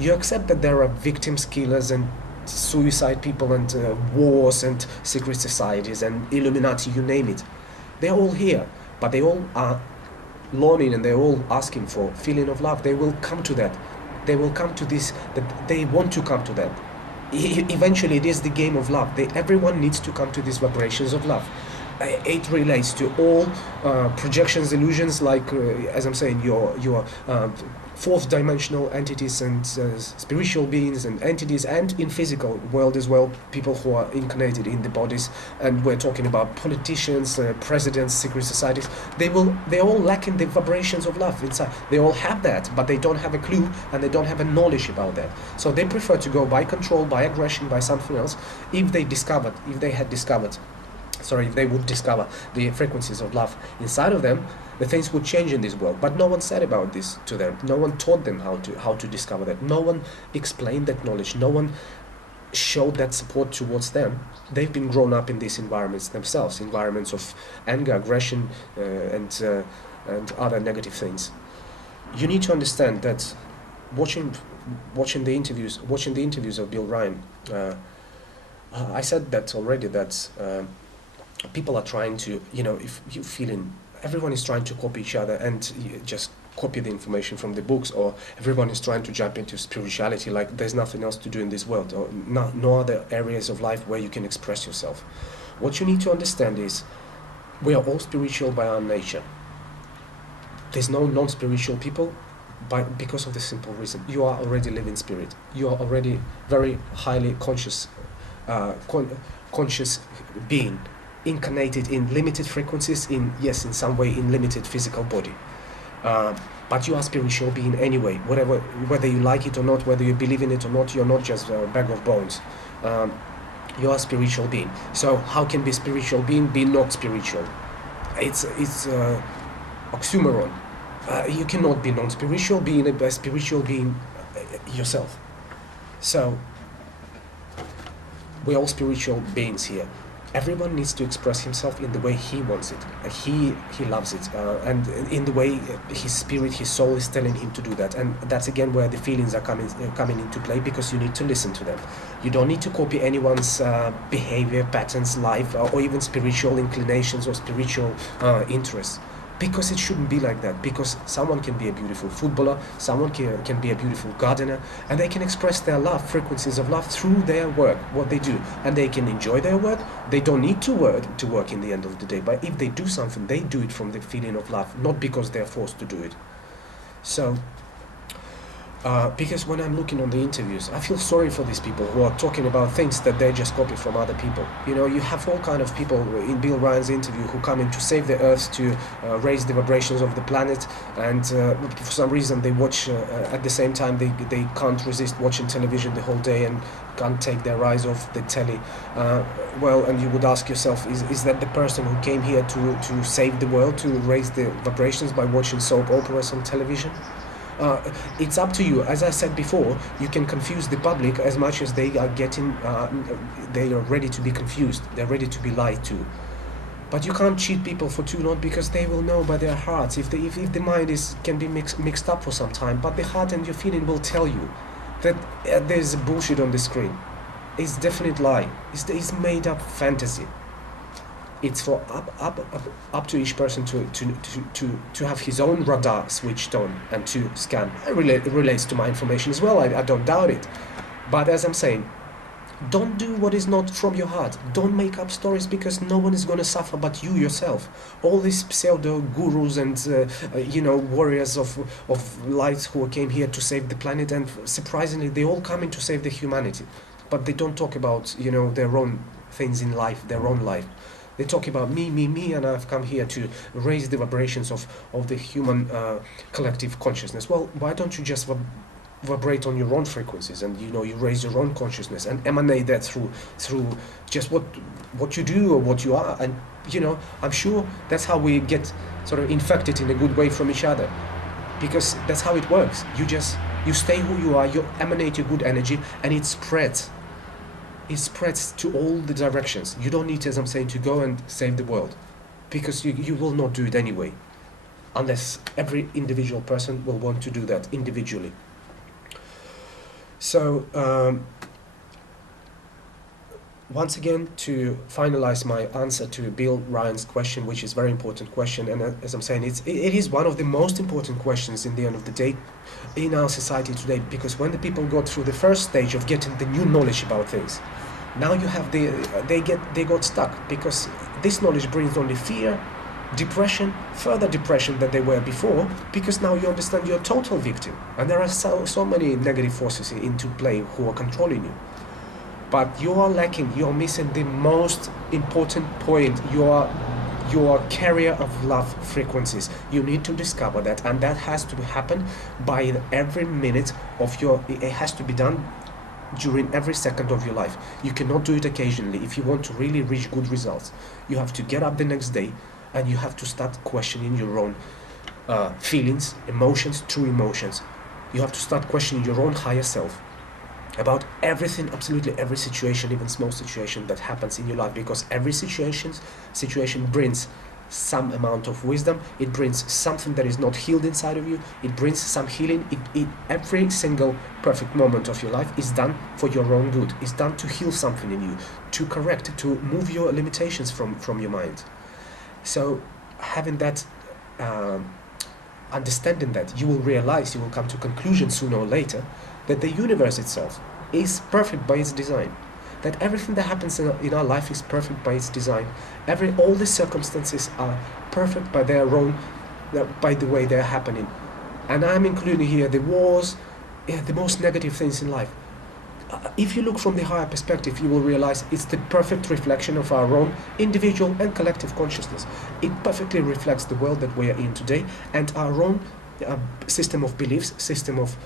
You accept that there are victims, killers, and suicide people, and wars, and secret societies, and Illuminati, you name it. They're all here, but they all are longing, and they're all asking for feeling of love. They will come to that. They will come to this, that they want to come to that. Eventually it is the game of love. Everyone needs to come to these vibrations of love. It relates to all projections, illusions, like as I'm saying, your fourth dimensional entities, and spiritual beings and entities, and in physical world as well, people who are incarnated in the bodies. And we're talking about politicians, presidents, secret societies. They're all lacking the vibrations of love inside. They all have that, but they don't have a clue, and they don't have a knowledge about that. So they prefer to go by control, by aggression, by something else. If they would discover the frequencies of love inside of them, the things would change in this world. But no one said about this to them. No one taught them how to discover that. No one explained that knowledge. No one showed that support towards them. They've been grown up in these environments themselves, environments of anger, aggression, and other negative things. You need to understand that watching the interviews of Bill Ryan, I said that already, that people are trying to, if you're feeling, everyone is trying to copy each other and just copy the information from the books, or everyone is trying to jump into spirituality like there's nothing else to do in this world, or no other areas of life where you can express yourself. What you need to understand is we are all spiritual by our nature. There's no non-spiritual people because of the simple reason. You are already living spirit. You are already very highly conscious being, incarnated in limited frequencies, in some way in limited physical body, but you are spiritual being anyway, whether you like it or not, whether you believe in it or not. You're not just a bag of bones. You are a spiritual being. So how can be spiritual being be not spiritual? It's oxymoron. You cannot be non-spiritual being a spiritual being yourself. So we're all spiritual beings here. Everyone needs to express himself in the way he wants it. He loves it, and in the way his spirit, his soul is telling him to do that. And that's again where the feelings are coming into play, because you need to listen to them. You don't need to copy anyone's behavior, patterns, life, or even spiritual inclinations or spiritual interests. Because it shouldn't be like that. Because someone can be a beautiful footballer, someone can be a beautiful gardener, and they can express their love, frequencies of love, through their work, what they do. And they can enjoy their work. They don't need to work in the end of the day. But if they do something, they do it from the feeling of love, not because they're forced to do it. So, because when I'm looking on the interviews, I feel sorry for these people who are talking about things that they just copy from other people. You have all kind of people in Bill Ryan's interview who come in to save the Earth, to raise the vibrations of the planet, and for some reason they watch, at the same time they can't resist watching television the whole day and can't take their eyes off the telly. And you would ask yourself, is that the person who came here to save the world, to raise the vibrations by watching soap operas on television? It's up to you. As I said before, you can confuse the public as much as they are they are ready to be confused. They're ready to be lied to. But you can't cheat people for too long, because they will know by their hearts. If the mind can be mixed up for some time, but the heart and your feeling will tell you that there's bullshit on the screen. It's definite lie. It's made up fantasy. It's for up to each person to have his own radar switched on and to scan. It relates to my information as well. I don't doubt it. But as I'm saying, don't do what is not from your heart. Don't make up stories, because no one is going to suffer but you yourself. All these pseudo gurus and warriors of light who came here to save the planet, and surprisingly they all come in to save the humanity, but they don't talk about their own things in life, their own life. They talk about me, and I've come here to raise the vibrations of the human collective consciousness. Well, why don't you just vibrate on your own frequencies, and you raise your own consciousness and emanate that through just what you do or what you are. And I'm sure that's how we get sort of infected in a good way from each other, because that's how it works. You stay who you are, you emanate your good energy, and it spreads to all the directions. You don't need, as I'm saying, to go and save the world, because you will not do it anyway, unless every individual person will want to do that individually. So once again, to finalize my answer to Bill Ryan's question, which is a very important question, and as I'm saying, it is one of the most important questions in the end of the day in our society today, because when the people got through the first stage of getting the new knowledge about things, now you have they got stuck, because this knowledge brings only fear, depression, further depression than they were before, because now you understand you're a total victim, and there are so many negative forces into play who are controlling you. But you are lacking, you are missing the most important point. You are a carrier of love frequencies. You need to discover that, and that has to happen by every minute of it has to be done during every second of your life. You cannot do it occasionally. If you want to really reach good results, you have to get up the next day and you have to start questioning your own feelings, emotions, true emotions. You have to start questioning your own higher self about everything, absolutely every situation, even small situation that happens in your life, because every situation brings some amount of wisdom. It brings something that is not healed inside of you. It brings some healing. Every single perfect moment of your life is done for your own good. It's done to heal something in you, to correct, to move your limitations from your mind. So having that understanding, that you will realize, you will come to conclusion sooner or later, that the universe itself is perfect by its design, that everything that happens in our life is perfect by its design. All the circumstances are perfect by their own, by the way they're happening. And I'm including here the wars, the most negative things in life. If you look from the higher perspective, you will realize it's the perfect reflection of our own individual and collective consciousness. It perfectly reflects the world that we are in today, and our own system of beliefs, system of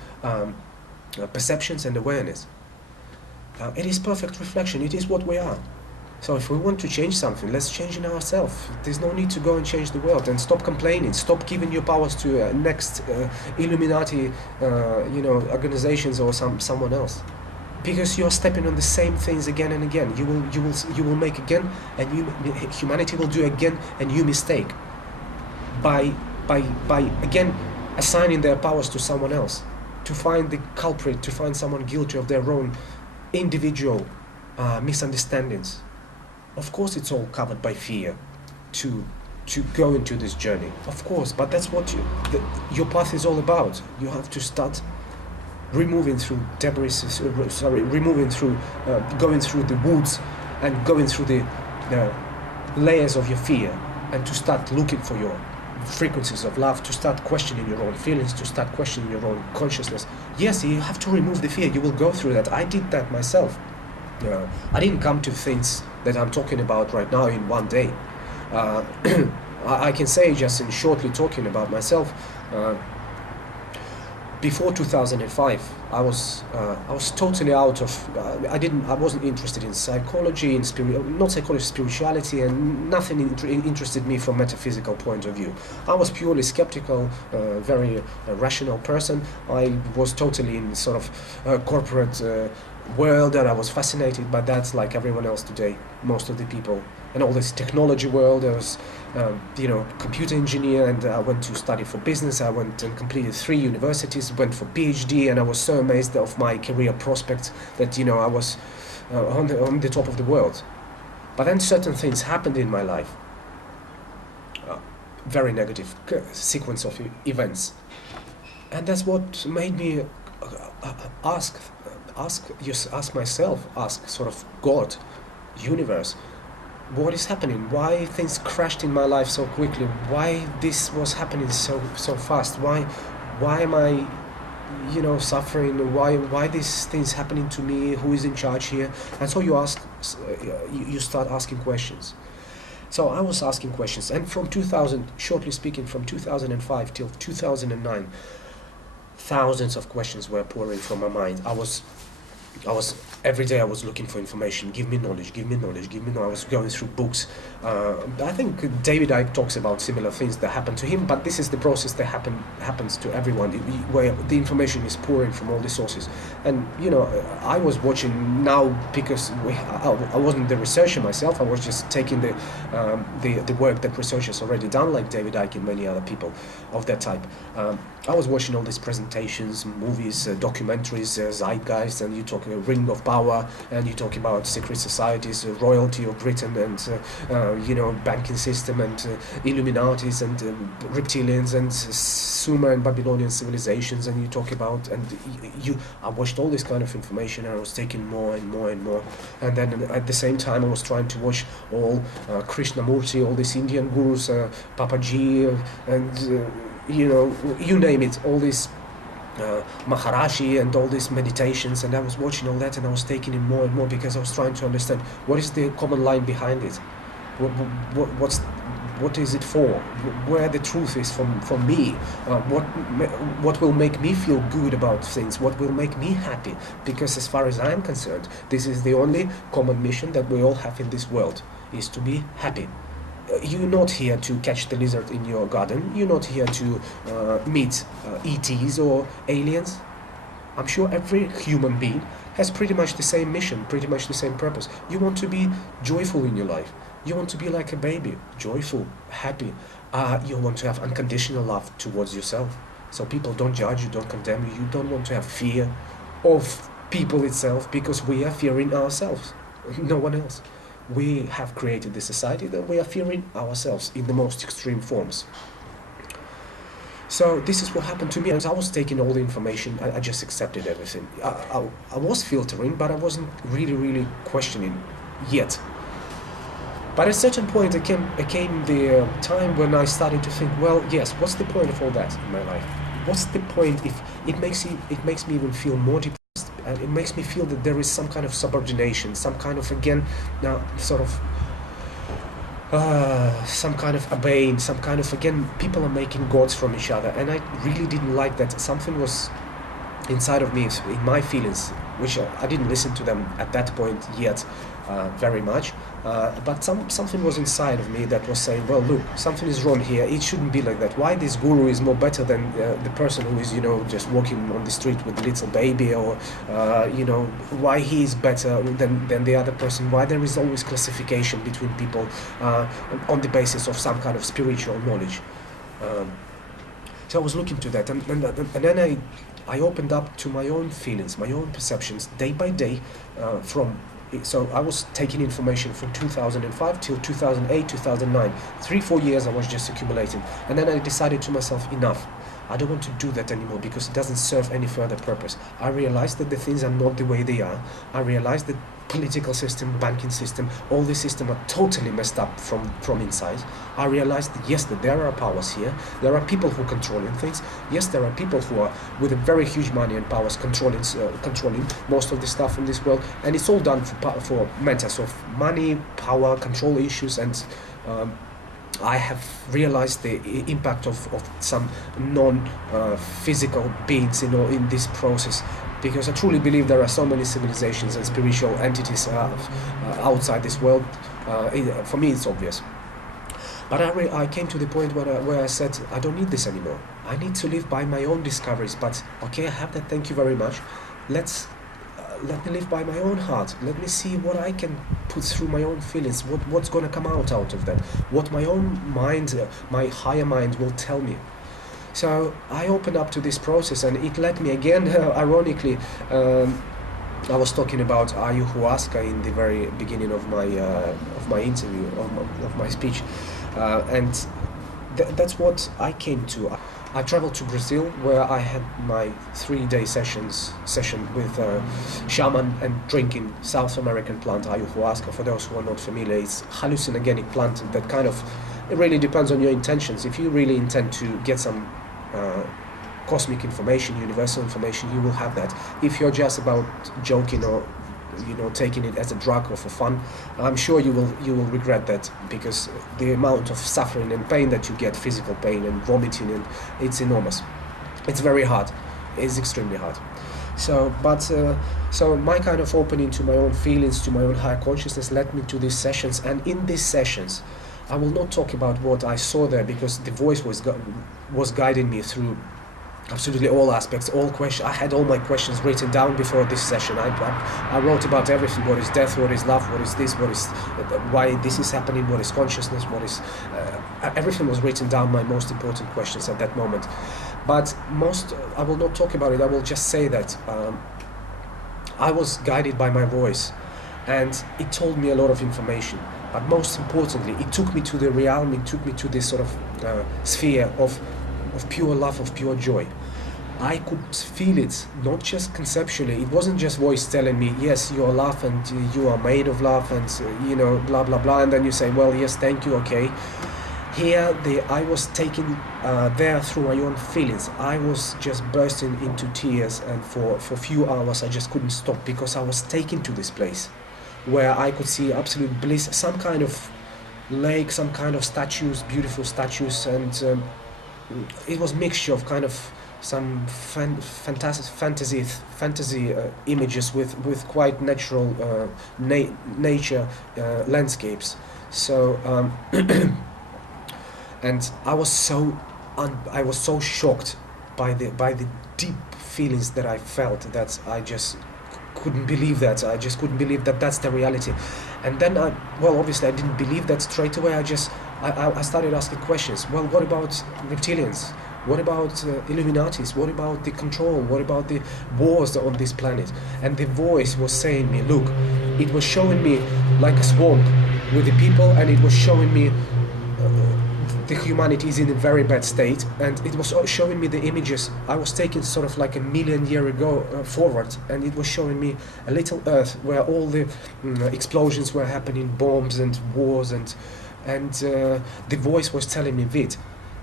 perceptions and awareness. It is perfect reflection. It is what we are. So if we want to change something, let's change in ourselves. There's no need to go and change the world, and stop complaining. Stop giving your powers to next Illuminati, organizations or someone else, because you're stepping on the same things again and again. You will make again, and humanity will do again a new mistake by again assigning their powers to someone else, to find the culprit, to find someone guilty of their own individual misunderstandings. Of course, it's all covered by fear to go into this journey, of course, but that's what your path is all about. You have to start removing through debris, going through the woods and going through the layers of your fear, and to start looking for your frequencies of love, to start questioning your own feelings, to start questioning your own consciousness. Yes, you have to remove the fear. You will go through that. I did that myself. I didn't come to things that I'm talking about right now in one day. I can say, just in shortly talking about myself, before 2005, I was totally out of. I wasn't interested in psychology, spirituality, and nothing interested me from metaphysical point of view. I was purely skeptical, very rational person. I was totally in sort of corporate world, and I was fascinated by that, like everyone else today, most of the people, and all this technology world. I was computer engineer, and I went to study for business. I went and completed 3 universities, went for PhD, and I was so amazed of my career prospects that I was on the top of the world. But then certain things happened in my life, very negative sequence of events, and that's what made me ask myself, ask sort of God, universe, what is happening? Why things crashed in my life so quickly? Why this was happening so fast? Why am I suffering? Why these things happening to me? Who is in charge here? And so you start asking questions. So I was asking questions, and from 2000, shortly speaking, from 2005 till 2009, thousands of questions were pouring from my mind. I was every day I was looking for information. Give me knowledge, give me knowledge, give me knowledge. I was going through books. I think David Icke talks about similar things that happen to him, but this is the process that happens to everyone, where the information is pouring from all the sources. And I was watching now because I wasn't the researcher myself. I was just taking the work that researchers already done, like David Icke and many other people of that type. I was watching all these presentations, movies, documentaries, Zeitgeist, and you talk Ring of Power, and you talk about secret societies, royalty of Britain, and banking system, and Illuminatis, and reptilians, and Sumer and Babylonian civilizations, and you talk about, and I watched all this kind of information, and I was taking more and more and more, and then at the same time I was trying to watch all Krishnamurti, all these Indian gurus, Papaji, and you name it, all these Maharashi and all these meditations, and I was watching all that, and I was taking in more and more because I was trying to understand what is the common line behind it, what is it for, where the truth is from me, what will make me feel good about things, what will make me happy, because as far as I'm concerned, this is the only common mission that we all have in this world, is to be happy. You're not here to catch the lizard in your garden. You're not here to meet ETs or aliens. I'm sure every human being has pretty much the same mission, pretty much the same purpose. You want to be joyful in your life. You want to be like a baby, joyful, happy. You want to have unconditional love towards yourself. So people don't judge you, don't condemn you. You don't want to have fear of people itself, because we are fearing ourselves, no one else. We have created this society that we are fearing ourselves in the most extreme forms. So this is what happened to me. As I was taking all the information, I just accepted everything. I was filtering, but I wasn't really questioning yet. But at a certain point, it came the time when I started to think, well, yes, what's the point of all that in my life? What's the point if it makes me even feel more depressed? It makes me feel that there is some kind of subordination, some kind of, again, some kind of obeying, some kind of, again, people are making gods from each other, and I really didn't like that. Something was inside of me, in my feelings, which I didn't listen to them at that point yet very much, but something was inside of me that was saying, well, look, something is wrong here, it shouldn't be like that. Why this guru is more better than the person who is, just walking on the street with a little baby, or, why he is better than the other person? Why there is always classification between people on the basis of some kind of spiritual knowledge? So I was looking to that, and then I opened up to my own feelings, my own perceptions, day by day, so I was taking information from 2005 till 2008, 2009. 3-4 years I was just accumulating. And then I decided to myself, enough. I don't want to do that anymore because it doesn't serve any further purpose. I realized that the things are not the way they are. I realized that political system, banking system, all the system are totally messed up from inside. I realized that yes, that there are powers here. There are people who are controlling things. Yes, there are people who are with a very huge money and powers controlling most of the stuff in this world, and it's all done for matters of money, power, control issues, and I have realized the impact of some non-physical beings, in this process, because I truly believe there are so many civilizations and spiritual entities outside this world. For me, it's obvious. But I came to the point where I said, I don't need this anymore. I need to live by my own discoveries. But okay, I have that. Thank you very much. Let me live by my own heart. Let me see what I can put through my own feelings. What's going to come out of that? What my own mind, my higher mind, will tell me. So I opened up to this process, and it led me again. Ironically, I was talking about ayahuasca in the very beginning of my interview, of my speech, and that's what I came to. I traveled to Brazil, where I had my 3-day session with shaman and drinking South American plant ayahuasca. For those who are not familiar, it's hallucinogenic plant that kind of, it really depends on your intentions. If you really intend to get some cosmic information, universal information, you will have that. If you're just about joking or taking it as a drug or for fun, I'm sure you will regret that, because the amount of suffering and pain that you get, physical pain and vomiting, and it's enormous. It's very hard. It's extremely hard. So my kind of opening to my own feelings, to my own higher consciousness, led me to these sessions. And in these sessions, I will not talk about what I saw there, because the voice was guiding me through absolutely all aspects, all questions. I had all my questions written down before this session. I wrote about everything: what is death, what is love, what is this, what is why this is happening, what is consciousness, what is everything was written down, my most important questions at that moment. But I will not talk about it. I will just say that I was guided by my voice, and it told me a lot of information. But most importantly, it took me to the realm. It took me to this sort of sphere of pure love, of pure joy. I could feel it, not just conceptually. It wasn't just voice telling me, yes, you are love and you are made of love, and blah blah blah, and then you say, well, yes, thank you, okay. Here, I was taken there through my own feelings. I was just bursting into tears, and for a few hours I just couldn't stop, because I was taken to this place where I could see absolute bliss, some kind of lake, some kind of statues, beautiful statues, and it was mixture of kind of some fantasy images with quite natural nature landscapes. So and I was so shocked by the deep feelings that I felt, that I just couldn't believe that. I just couldn't believe that that's the reality. And then obviously I didn't believe that straight away. I started asking questions. Well, what about reptilians? What about Illuminatis? What about the control? What about the wars on this planet? And the voice was saying me, look, it was showing me like a swamp with the people, and it was showing me the humanity is in a very bad state, and it was showing me the images. I was taken sort of like 1,000,000 years ago forward, and it was showing me a little Earth where all the explosions were happening, bombs and wars, and the voice was telling me, Vit,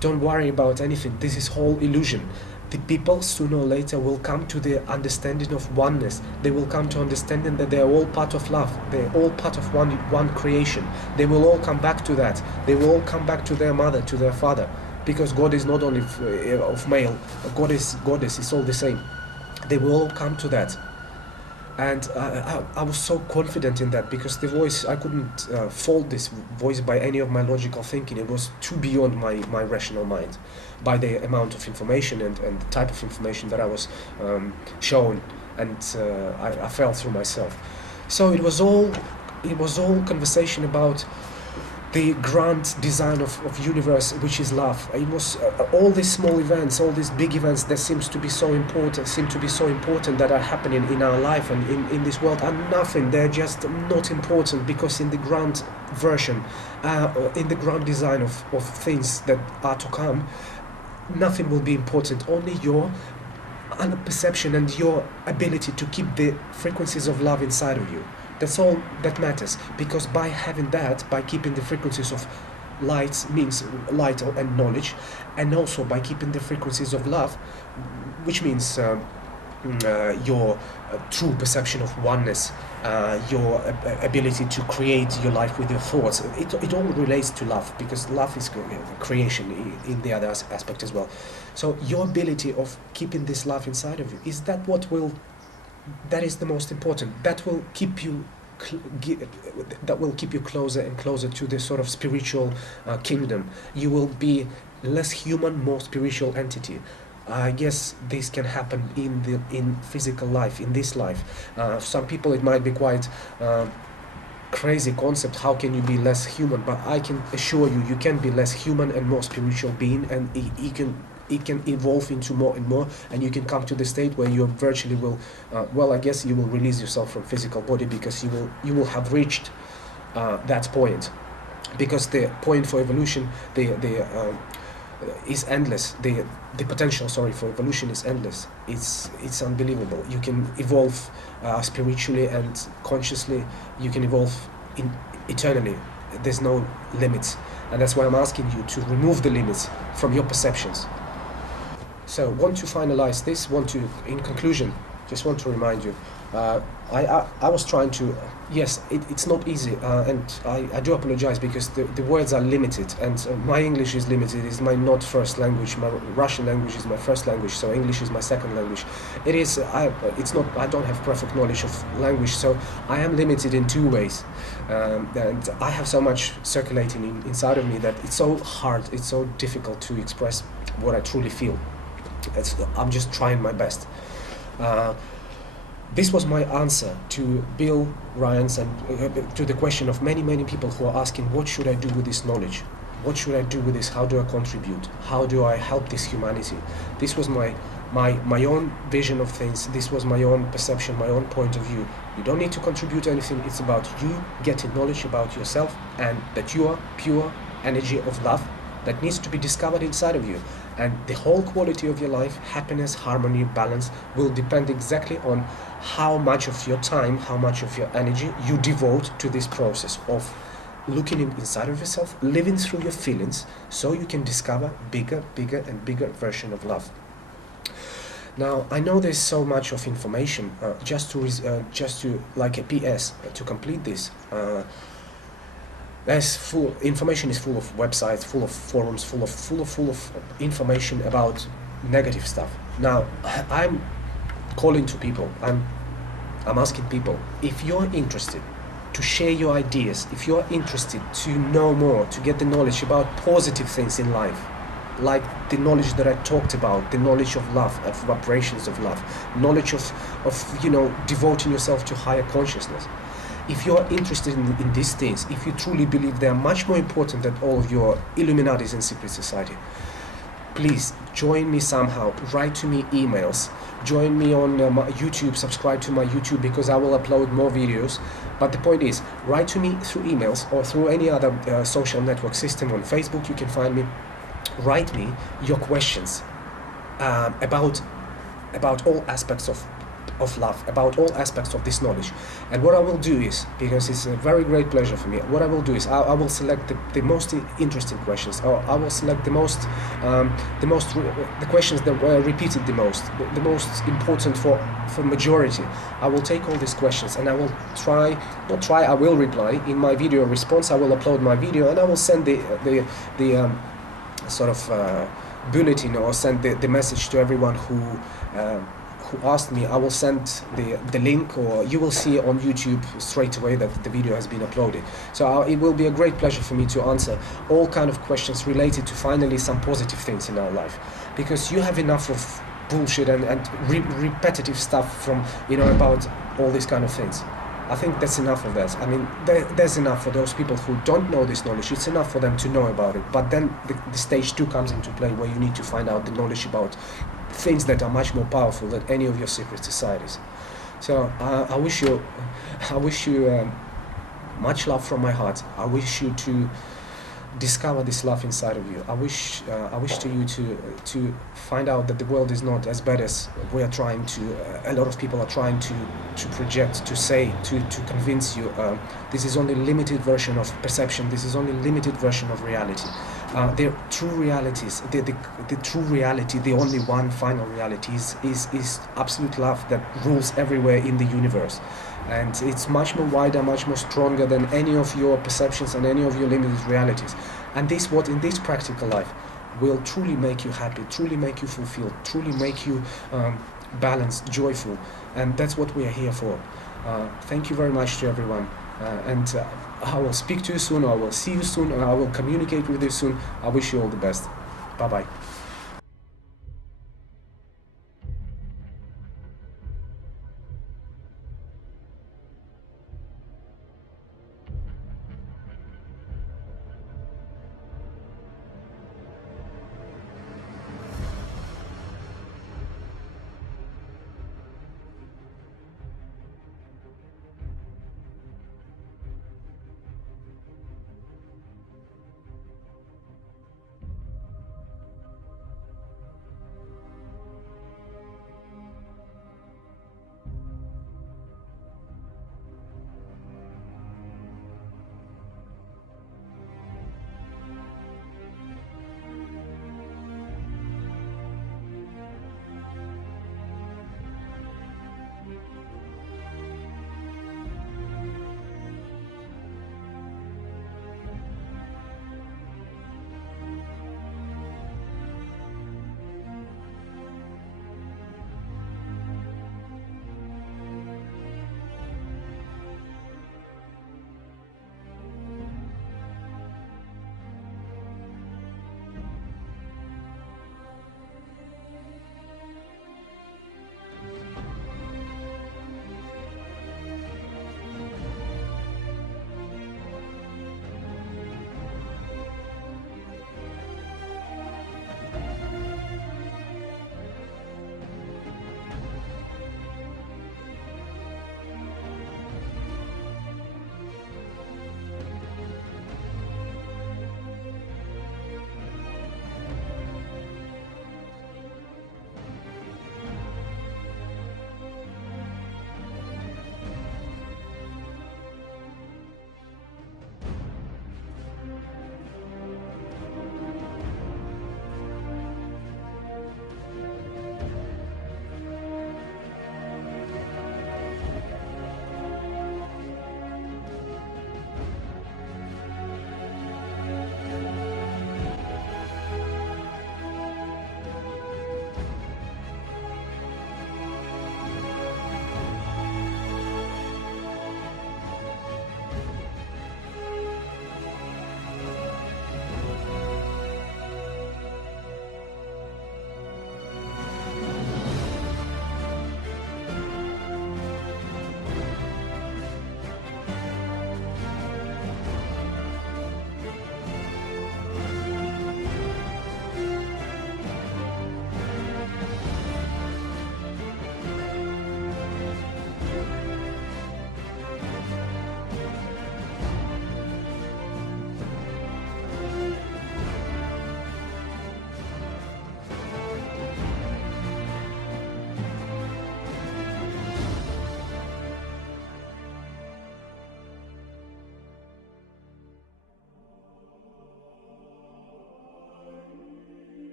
don't worry about anything. This is whole illusion. The people sooner or later will come to the understanding of oneness. They will come to understanding that they are all part of love. They're all part of one creation. They will all come back to that. They will all come back to their mother, to their father, because God is not only of male. God is goddess. It's all the same. They will all come to that. And I was so confident in that, because the voice, I couldn't fault this voice by any of my logical thinking. It was too beyond my rational mind, by the amount of information and the type of information that I was shown, and I felt through myself. So it was all conversation about the grand design of universe, which is love. It was all these small events, all these big events that seem to be so important that are happening in our life and in this world are nothing. They're just not important, because in the grand version, in the grand design of things that are to come, nothing will be important. Only your perception and your ability to keep the frequencies of love inside of you. That's all that matters, because by having that, by keeping the frequencies of light, means light and knowledge, and also by keeping the frequencies of love, which means your true perception of oneness, your ability to create your life with your thoughts. It all relates to love, because love is creation in the other aspect as well. So your ability of keeping this love inside of you, that is the most important. That will keep you closer and closer to the sort of spiritual kingdom. You will be less human, more spiritual entity. I guess this can happen in physical life, in this life. Some people, it might be quite crazy concept. How can you be less human? But I can assure you, you can be less human and more spiritual being, and it can evolve into more and more, and you can come to the state where you virtually will, I guess you will release yourself from physical body, because you will have reached that point, because the point for evolution, is endless. The potential, for evolution is endless. It's unbelievable. You can evolve spiritually and consciously. You can evolve eternally. There's no limits, and that's why I'm asking you to remove the limits from your perceptions. So, want to finalize this? In conclusion, just want to remind you, I was trying to, yes, it's not easy, and I do apologize because the words are limited, and my English is limited. It's my not first language. My Russian language is my first language, so English is my second language. It's not. I don't have perfect knowledge of language, so I am limited in two ways, and I have so much circulating inside of me that it's so hard, it's so difficult to express what I truly feel. I'm just trying my best. This was my answer to Bill Ryan's and to the question of many people who are asking, what should I do with this knowledge? What should I do with this? How do I contribute? How do I help this humanity? This was my own vision of things. This was my own perception, my own point of view. You don't need to contribute anything. It's about you getting knowledge about yourself, and that you are pure energy of love that needs to be discovered inside of you. And the whole quality of your life, happiness, harmony, balance, will depend exactly on how much of your time, how much of your energy you devote to this process of looking inside of yourself, living through your feelings, so you can discover bigger and bigger version of love. Now, I know there's so much of information, just to like a PS, to complete this. Information is full of websites, full of forums, full of information about negative stuff. Now, I'm calling to people, I'm asking people, if you're interested to share your ideas, if you're interested to know more, to get the knowledge about positive things in life, like the knowledge that I talked about, the knowledge of love, of vibrations of love, knowledge of devoting yourself to higher consciousness. If you're interested in these things, if you truly believe they are much more important than all of your Illuminatis and secret society, please join me somehow. Write to me emails. Join me on my YouTube. Subscribe to my YouTube, because I will upload more videos. But the point is, write to me through emails or through any other social network system. On Facebook, you can find me. Write me your questions about all aspects of love, about all aspects of this knowledge. And what I will do is, because it's a very great pleasure for me, what I will do is I will select the most interesting questions, or I will select the questions that were repeated the most important for majority. I will take all these questions and I will I will reply in my video response. I will upload my video and I will send the bulletin, or send the message to everyone who asked me. I will send the link, or you will see on YouTube straight away that the video has been uploaded. So it will be a great pleasure for me to answer all kind of questions related to finally some positive things in our life, because you have enough of bullshit and repetitive stuff from about all these kind of things. I think that's enough of that. I mean, there's enough for those people who don't know this knowledge. It's enough for them to know about it. But then the stage 2 comes into play, where you need to find out the knowledge about things that are much more powerful than any of your secret societies. So I wish you much love from my heart. I wish you to discover this love inside of you. I wish to you to find out that the world is not as bad as we are trying to. A lot of people are trying to project, to say, to convince you. This is only limited version of perception. This is only limited version of reality. The true realities, the true reality, the only one final reality is absolute love that rules everywhere in the universe. And it's much more wider, much more stronger than any of your perceptions and any of your limited realities. And this, what in this practical life, will truly make you happy, truly make you fulfilled, truly make you balanced, joyful. And that's what we are here for. Thank you very much to everyone. And I will speak to you soon, or I will see you soon, or I will communicate with you soon. I wish you all the best. Bye-bye.